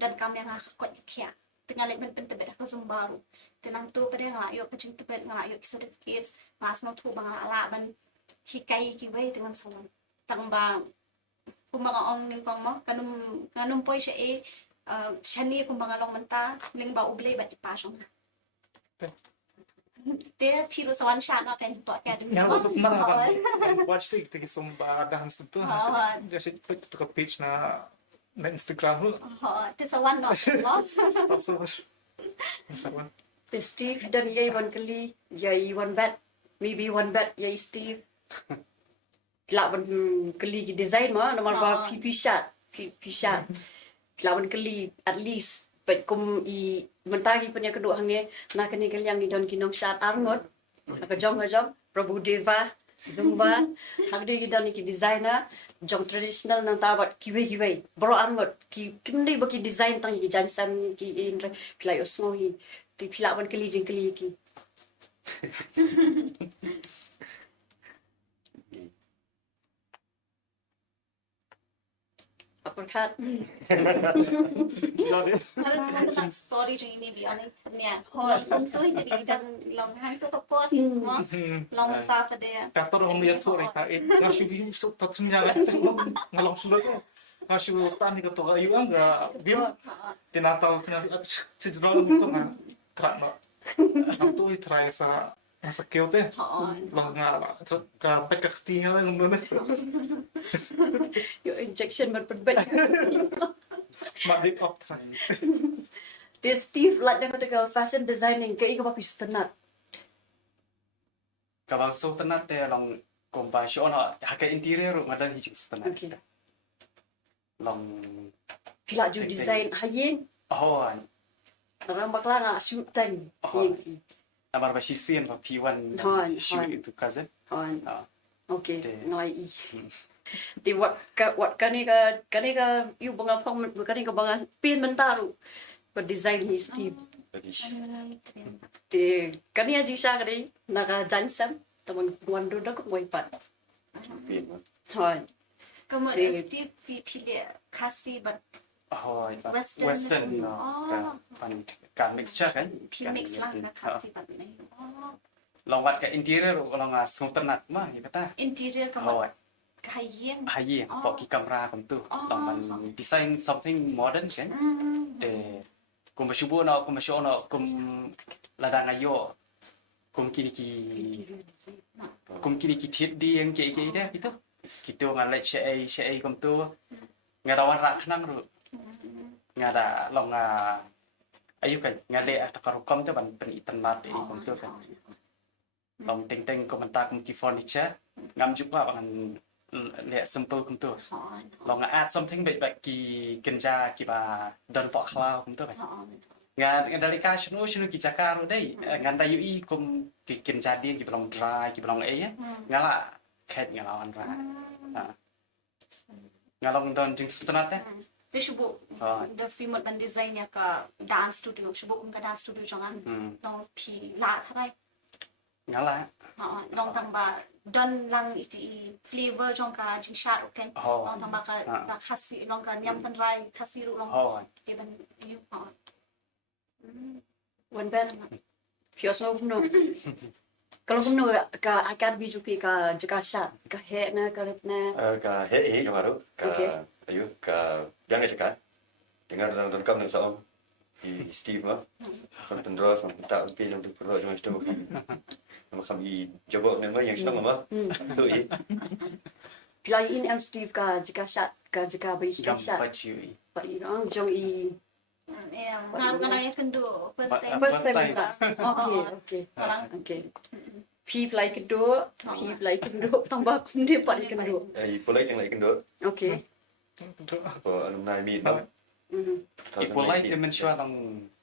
dan kam yang akot kia tengah lek ben tebet aku zumbaru tenang tu pada ngayo kecing tebet ngayo certificates mas mau tu bang ala ban hikai ki we dengan sawan tang bang kumbaga ong ning kong mo kanum poi se shani kumbaga long menta ling ba uble bat pasong te phiru sawan sha na kan to academy Yang besar tenar haban. Watch tik sumba dance tu. Jadi tu ke page na Instagram lu. te sawan no Tak sabar. Sabar. te Steve dan yai one keli yai one bat maybe one bat yai Steve la ban keli ki design ma normal ba pi shot la ban keli at least but kum I mentagi punya kedua hangnya na kani kaliang ni don kinom shot arngot ka jong Prabhu Deva Zumba hagde ki don ki designer jong traditional nang tabat kiwe bro arngot ki kindi baki design tang ki jansam ki in pilai osngo hi ti pila ban keli jing keli ki uppercut ada sebuah story jeng ini bi ane ternia tu itu bi dan long hang tu pot mo long ta pada Kantor orang lihat tu mereka. Ngasih film tu ternyata ngalong sulut. Ngasih tani ke toga iu angga bim. Tinatal tinali sejauh itu kan terak no. Itu terasa skill teh. Oo. Long nga ba. So ka pet ka tinga lang nun. Yung injection man pagbaik. Madik up tra. Ti Steve like na katagal fashion designing kay ikaw pa pistanat. Kabang so tanat te long kombasyon haka interior ngadan hijik tanat. Okay. Long Pila ju design hayin. oh Orang bakla nga shoot tan. nabar ba sisian ba P1 Hon, shoot hon. itu kaze. On. Ah. Okay. Te- Ngai i. Ti what kani ka yu banga pang kani ka banga pin mentaru. But design hi Steve. Lagi. Ti kani aji sa kani naka jansam tamang wando na ko way pat. Pin. On. Kamu Te- Steve pilih kasih but Oh Western. pan kan mixture kan. pilih mix lah ka kasih but ni. Oh. Long wat ka interior long so tanat mah ya kata. Interior Oh kamu kayen. hayi Oh. pok ki kamera kum tu. Oh. Long man design something modern kan. De kum bashubo na kum basho na kum ladang ayo kum kini ki Interior design. kum kini ki thit di yang ke dah gitu. Kita ngalai syai kum tu ngarawan rak nang ru. Ngada long ayo kan ngade atakarukom tu ban penitan mat kum tu kan. Long ting kum tak kum ki furniture ngam juga bangan le simple kum tu. Long add something baik ki kenja ki ba don pok klau kum tu kan. Ngan dari ka shnu ki cakaru dai ngan da ui kum ki kenja dia ki belong dry ki belong ya. Ngala kait ngalawan ra. Ngalong don jing setenat deh. Dia syubuk the film dan design ya ka dance studio syubuk ka dance studio jangan long pi la tharai Ngala. long tang ba don lang itu flavor jong ka jing shat okay long tang ba ka khasi long ka nyam tan rai khasi ru long Oh. dia ban you One band. Fios no no. Kalau kuno ka akan biju pi ka jaka shat ka he na ka ret na. Ka he kamaru ka Okay. ayo ka biang ka. Dengar dan kam dan saom. Di Steve mah. Sam tendro sam tak pin yang perlu jangan stop. Nama kami jago memang yang senang mah. Tu i. Pila in am Steve ka jaka shat ka jaka bai Gam shat. baju. Pa i rong jong i. ya ngal kana ya kendo first time First time time. ka. Okay, okay. Walang Okay. Fi play kedua, fi play kedua tambah kundi pa kedua. Ai polai yang lain kendo. Okay. Apa alumni meet mah. Ipolai tu mensua lang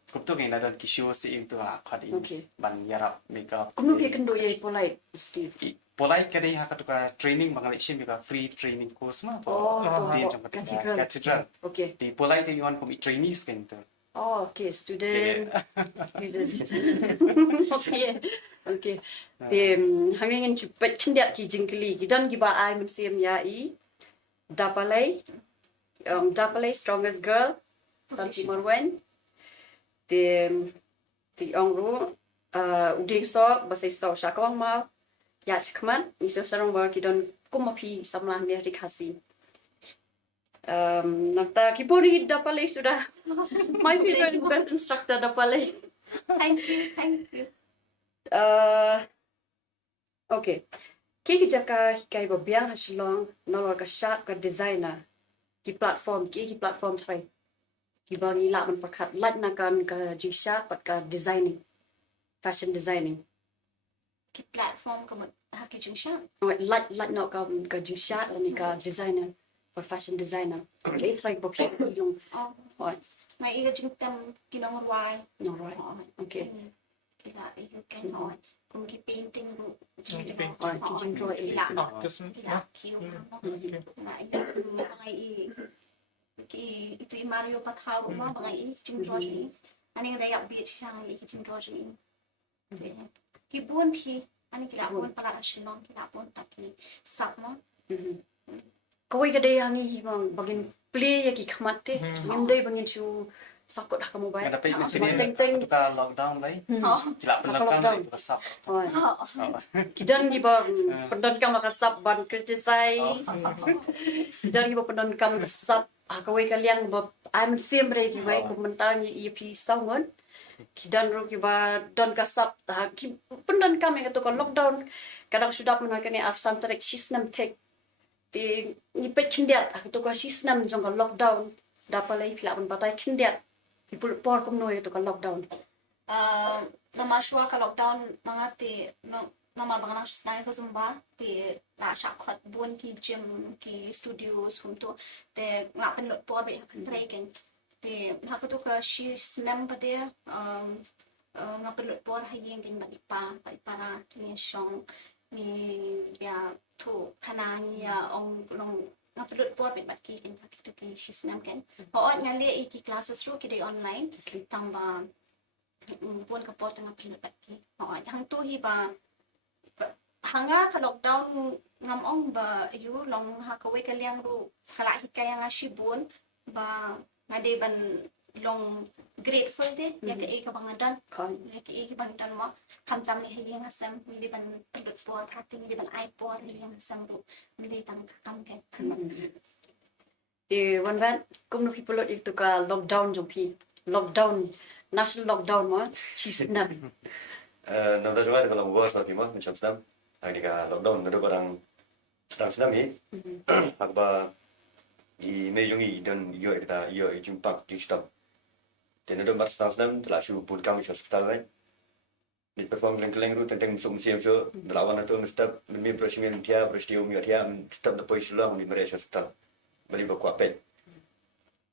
kup tu ngai dan kisio si itu khadi. Okay. Ban yarap makeup. Kuno pi kedua ye polite Steve. Polai kadai ha katuka training bangal sim juga free training course mah. Oh, Di tu tempat cathedral. cathedral. Okay. Di polai tu yuan kumi trainees kan tu. Oh, okay, student. Okay. Okay. Hanging cepat kindat ki jingkli. Kidan ki ba ai mensiam ya i. Dapalay strongest girl. Santi Marwen. Ti ong ru uding so basai so syakawang ma. Ya cekman iso sarong ba kidan kumapi samlah ni dikasih. Nagta kipuri Dapalay sudah. My favorite best instructor Dapalay. thank you Okay. Kiki jaka hikai ba biang hasilong nolor ka shot ka designer ki platform try. Ki ba ngila man pakat lat na kan ka jisha pat ka designing. Fashion designing. ki platform kamu haki jing sha Oh, lat na ka jisha ni ka designer or fashion designer. Kay try ba ki ilong. oh What? mai iga jing tam kinong ruai No right. Okay. kila you can on kung ki painting ru Or ki jing draw it. Just kila kiu na i ki itu Mario Pathau mo mga i jing draw ji ani nga dayak beach sang i jing draw ji ki buon pi ani kila buon para shinong kila buon taki sap mo Kawai ka day hangi hibang bagin play ya ki kamate. Ngimday bangin su sakot ha kamu bay. Ngada pe Teng ni teng. tuka lockdown lai. oh Kila benar kan itu kasap. Oh. oh Kidan giba pendon kam makasap ban criticize. Kidan giba pendon kam kasap kawai kalian ba I'm sempre ki mai komentar ni EP saungon ki dan ro ki ba don kasap ki pendan kami to ko lockdown kadang sudah menakan ni absan trek sistem tek ti ni pe kindiat to ko sistem jong ko lockdown dapalai pila pun batai kindiat people por kom no to ko lockdown nama shua ka lockdown mga ti nama bang nang susnay ka zumba ti na sha khot bun ki gym ki studios hunto te nga penot por be kan training te hakato ka shi snam pa de nga penot por hayeng ding malipa para ni shong ni ya to kanang ya ong long nga penot por be bat ki kin pakito ki shi snam ken ho nga le iki classes ro ki de online tamba pun ka por tanga penot bat ki ho hang tu hi ba hanga ka lockdown ngam ong ba yu long ha ka we ka liang ru kala hi kaya nga shibun ba nga de ban long grateful de ya ka e ka bangadan ya ka e ka bangadan mo kam tam ni hi nga sam ni ban pudut por prati ni ban ai por ni nga sam ru ni tang kam ke ti wan van kom no people ik to ka lockdown jong pi lockdown national lockdown mo sistem Nam dah juga kalau gua sebab mah macam senam, ketika lockdown ada barang sedang senam ni, apa di Mejungi dan kita jumpa di stop. Dan ada bar sedang senam telah syukur pun kami hospital lain. Di perform keleng ru tentang musim musim so, lawan itu mesti memi prosesmen dia peristiwa dia stop depois silang di mereka hospital. Beri berkuapet.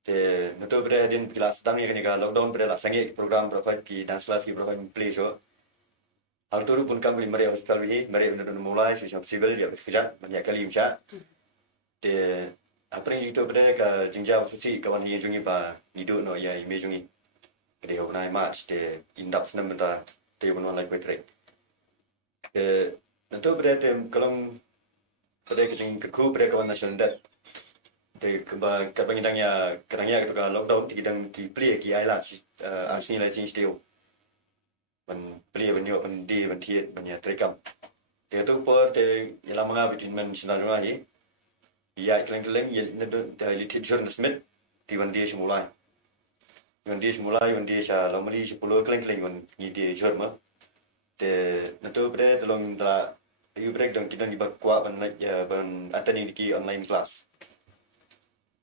Te nato bre din kelas sedang ni ketika lockdown bre lah sangat program berapa di dance class ki berapa play so. Hal tu pun kami mari hospital ini, mari benar-benar mulai sosial civil dia bekerja banyak kali macam. De apa yang itu pada ke jenjang susi kawan dia jungi pa hidup no ya ime jungi. Jadi kau naik match de indap senam benda dia pun like betrek. De nanti pada kalau pada kejeng kerku pada kawan nasional dat. De kebangitangnya kerangnya ketika lockdown di kidang di play ki island asni lai sing stay. Man beli banyak mandi bantiet banyak terekam. Dia tu per te ialah mengapa di man sinar rumah ni. Ia keleng-keleng ia dari tidur Smith di mandi semulai. Mandi semulai mandi sa lamali 10 keleng-keleng man ni dia jod mah. Te natu bre tolong dah you break dong kita di bakwa ban ya ban attending di online class.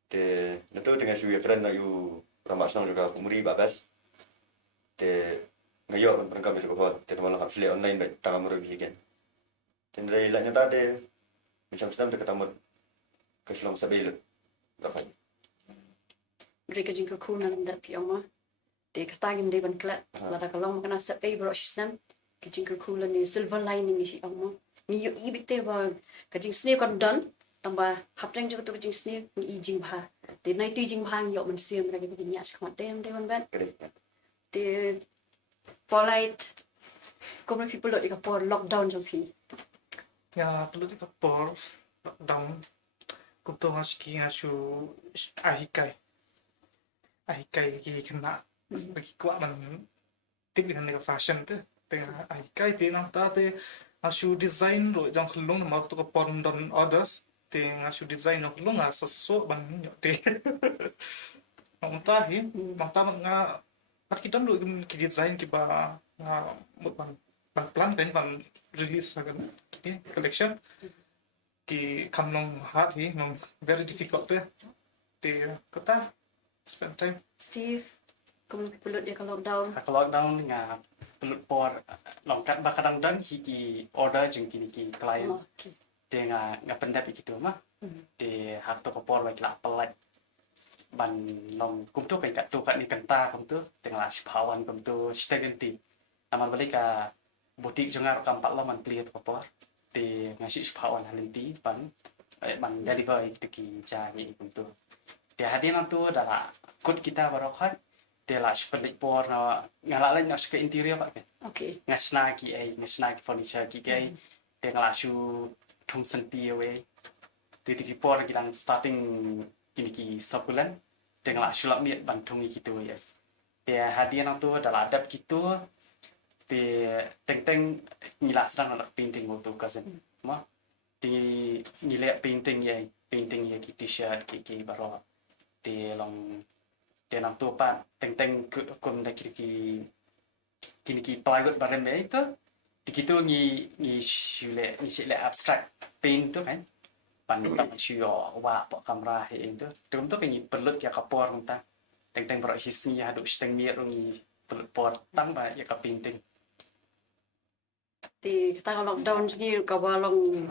Te natu dengan suya friend you ramasang juga umuri babas. Te ngayon ang kami ko te malang actually online ba tanga mo bigen tendray la nyata de misam sedam te ketemu keselam sabil dapat mereka jingkir kuna ndak pi oma te katagim de ban kla la da kalong kana sa pe bro sistem ke jingkir kuna ni silver lining ni si oma ni yo ibite ba ka jing sne kon don tamba hapteng jo to jing sne ni jing bha te nai tu jing bha yo man siam mereka begini as kmat dem de ban ban te polite como people lo por lockdown jong pi Ya, perlu dikapor lockdown. Kuto ngaski ngasu ahikai ki kena bagi kuat man tip dengan nega fashion tu. Tengah ahikai ti nam ta te ngasu design ro jang kelung mau tu kapor don others. Te ngasu design no kelung ngaso ban yo te. Nam ta hi, nam ta nga pat kita dulu ki design ki ba nga ban plan dan ban release akan ki collection ki kam nong hard hi nong very difficult te kata spend time Steve como people lo dia ka lockdown Ka lockdown nga pelut por longkat ba kadang-kadang ki order jeng kini ki client okay dia nga pendap gitu mah dia hak to por lagi lah pelat ban long kum tu kai kat tu kat ni kenta kum tu tengah pawan kum tu stagenti aman balik ka butik jengar kampak laman pli to por di ngasi pawan halenti ban deliver itu ki jagi kum tu dia hadiran tu adalah kod kita barokat dia lah pelik por na ngala lain nas ke interior pak okay ngasna ki furniture ki kai dia ngalashu thung senti we di por kita starting kini ki sebulan dengan sulap niat bantung gitu ya. Dia hadiah tu adalah adab gitu. Dia teng nilai sedang nak painting waktu kasen. Mah di nilai painting ya ki t-shirt ki baru dia long dia nang tua pan teng kun da kini private barang itu di gitu ngi shule abstract paint tu kan pan tak sio wa po kamera he itu tum tu ngi perlut ya kapor ta teng bro hisni hadu steng mi ngi perlut pot tang ba ya ka painting Thì kita lockdown sini kabalong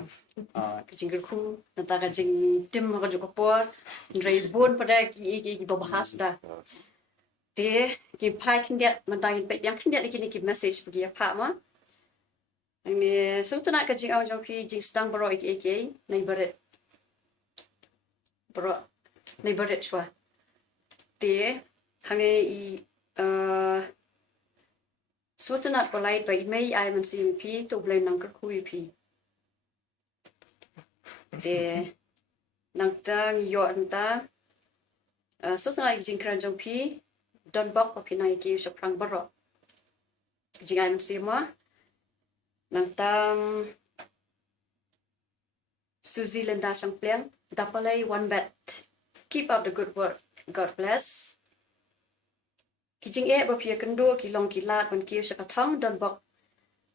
kecing gerku, nanti kecing tim aku juga por, ribun pada ki bahas sudah. Thì ki pai kindiat nanti ki yang kindiat lagi ki message bagi apa mah. Ini sebetulnya kecing awak jauh ki jing sedang bro iki nai beret shwa. Thì hangi sebetulnya polite by May I man si pi tu boleh nang kerkui pi. De nang ta yo anta sebetulnya jing keran jong pi don bok pa pinai ki soprang baro. Jing I man si ma nang ta Suzy Linda sang pleng dapalai one bet. Keep up the good work. God bless. Kijing ba pia kendo ki long ki lat man ki sa kathang don bok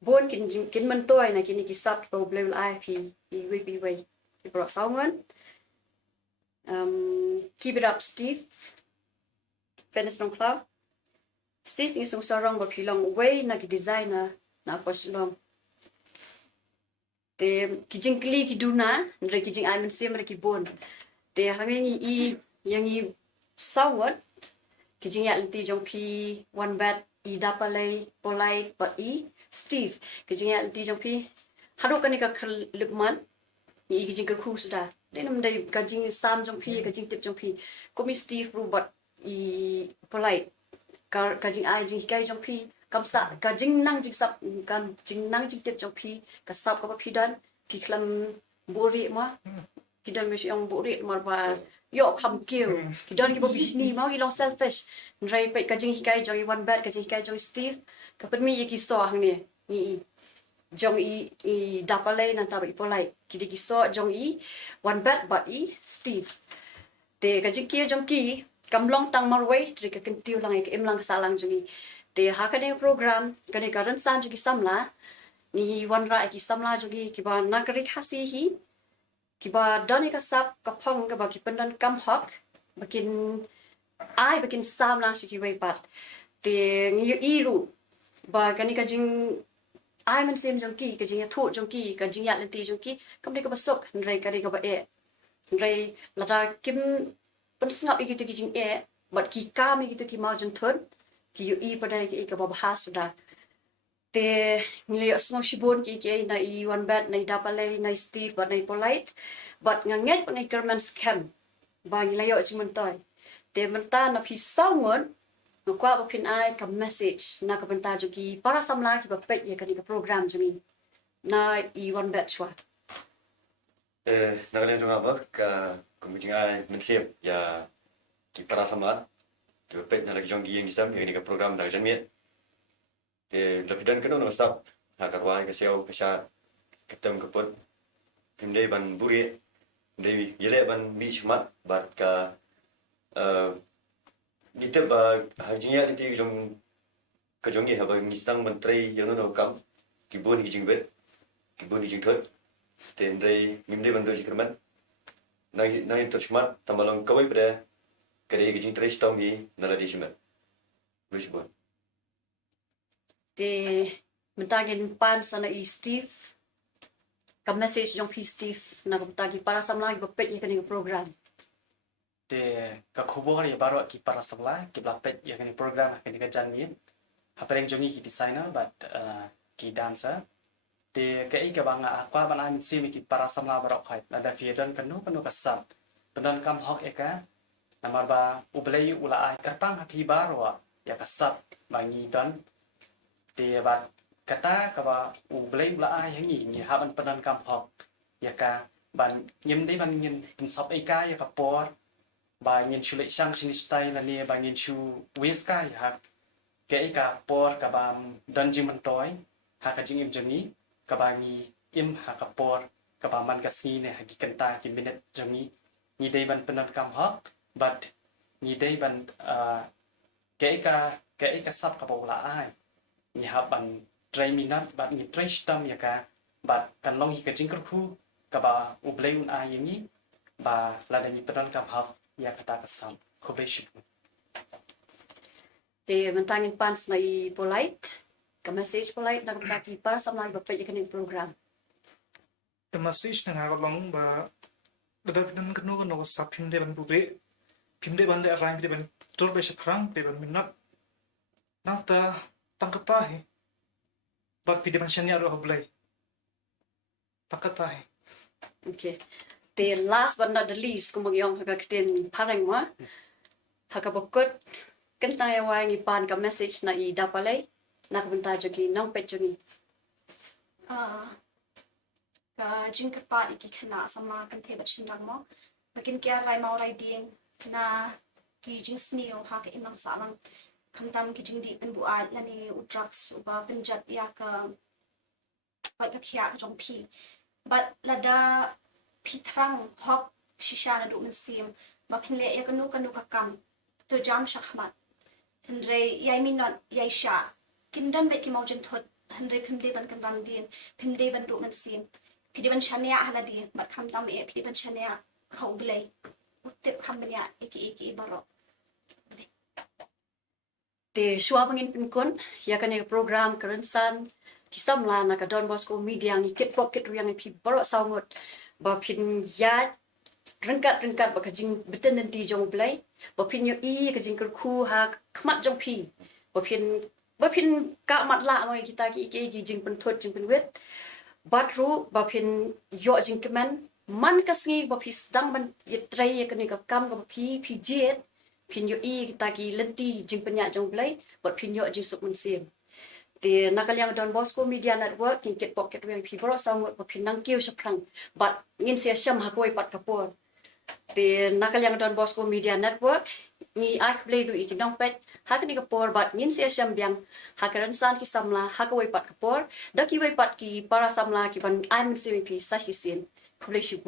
bon kin man toy na kini ki sap ko bleu ai pi we ki bro saungan keep it up Steve Venice long club Steve ni sung sarong ba pi long way na ki designer na pos long te kijing kli ki duna re kijing ai man sim re ki bon te hangi i yang i saungan kijing ya lenti jong pi one bat I dapalai polite but I Steve kijing ya lenti jong pi hado kani ka lipman I kijing kerku sudah denam dai kijing sam jong pi kijing tip jong pi komi Steve ru but I polite kijing ai jing kai jong pi kamsa kijing nang jing sap kan jing nang jing tip jong pi ka sap ka pi dan pi klam bori ma kidan mes yang bori mar ba yo kam kill kidan ki bo bisni mau ki long selfish rai pe kajing hikai jong I one bat kajing hikai jong Steve ka pen mi ki so hang ni jong I dapalai nan ta ba polai ki so jong I one bat but I Steve te kajing ki jong ki kam long tang mar wei tri ka ken tiu lang em lang sa lang jong I te ha ka ne program ka ne karan san jong ki samla ni one ra ki samla jong ki ba nakari khasi hi kiba doni ka sap ka phong ka ba ki pendan kam hok bakin sam lang si ki wei pat te ngi iru ba kani ka jing ai man sim jong ki ka jing ya thu jong ki ka jing ya lenti jong ki kam de ka basok nrai ka de ka ba nrai lada kim pen snap I ki te ki jing but ki kam ki te ki ma jong thon ki yu I pada ki ka ba bahas sudah te ngi asno shibon ki na I one bat na dapalai na Steve but na polite but nganget ngai kerman scam ba ngi layo chimentoy te menta na pi saungon no kwa ba pin ai ka message na ka benta jogi para samla ki ba pe ye ka program jogi na I one bat shwa Nagalan jong abak ka kumijing ai mensip ya ki para sama ki ba pe na lagi jong gi yang gisam yang ni ka program da janmiet lapidan kanu no sap hakarwai ka seo ka sha ketem ka pot pimdei ban buri dei yele ban bi chmat bat ka dite ba hajinya dite jong ka jongi ha ba ni stang menteri yang no kam ki bon ki jingbet ki bon ki jingthot ten dei nimdei ban do jikrman nai to chmat tamalong kawai pada kare ki jingtrei stong ni nala di chmat wishbon te mentagin pan sana I Steve ka message jong pi Steve na ka tagi para samla ki ba pe ye ka program te ka khobor ya baru ki para sabla ki blapet ya kan program kan ka janmin hapereng jongi ki designer but ki dancer te ka ka banga akwa ban an simi ki para samla baru khai ada fidan kanu ka sab penan kam hok eka namar ba ublei ula ai kartang hapi baru ya ka sab bangi dan te bat kata ka ba ublei ula ai hangi ni haban penan kam hok ya ka ban nyem dei ban ngin sab eka ya ka por ba ngin chule sang sini style la ne ba ngin chu wiska ya ke ka por ka bam dan jiman toy ha ka jing im jani ka ba ngi im ha ka por ka ba man ka si ne ha ki kanta ki minute jani ni dei ban penan kam hok but ni dei ban ke ka sap ka bola ai ni ha ban 3 minat bat ni 3 stam ya ka bat kan long hi ka jing khu ka ba u blei un ai ni ba la da ni pedon ka ha ya kata ka sam ko blei shi Te mentangin pans na i polite, ka message polite na kapaki para sa mga bapay ikaning program. The message na nga long ba dadap nan kano sa pimde ban bube pimde ban de arang de ban torbe sa prang de ban minap nata tangkatahi bat pide ban shanya ro hoblay tangkatahi. Okay. Te last but not the least, kung magyong hagakitin parang mo, hagabukot, kantang yawa ng ipan ka message na idapalay, nakabunta jogi, nang petjogi. Ka jing kerpat iki kena sama kan tebat shindang mo. Makin kia rai mau rai ding na ki jing sneo ha ka inang salang kamtam ki jing di pen buat lani drugs uba penjat ya ka bat ka kia jong pi. But lada pitrang hok shisha na du men sim makin le ya kanu kakam to jam shakmat. Tendre yai minot yai sha kindan bet ki mau jen thot Henry pimde ban kan ram din pimde ban du men sim. Pidi ban shania hala di mat kam tam e pidi ban shania hau blay utip kam banya iki baro. Te suwa pangin pinkon, ya kanay program karansan, kisam la na ka Don Bosco Media ang ikit pocket riyang ipi baro saungot, ba pin yad, rengkat ba kajing beten nanti jong blay, ba pin yo ka jing kerku ha kmat jong pi, ba pin ka mat la ngoy kita ki iki jing pentot jing penwet, batru ba pin yo jing kemen, man kasngi ba pis dang ban yitray ya kanay ka kam ka ba pi jet, pin yo kita ki lenti jing penyak jong blay, ba pin yo jing sup munsim. Te nakaliang Don Bosco Media Network ni kit pocket we pi bro samut pa pinang kiu saprang but ngin sia syam hakoi pat kapor te nakaliang Don Bosco Media Network ni ak blay du ikinong pet hakani kapor but ngin sia syam biang hakaran san ki samla hakoi pat kapor daki we pat ki para samla ki ban I'm semi pi sashi sin publish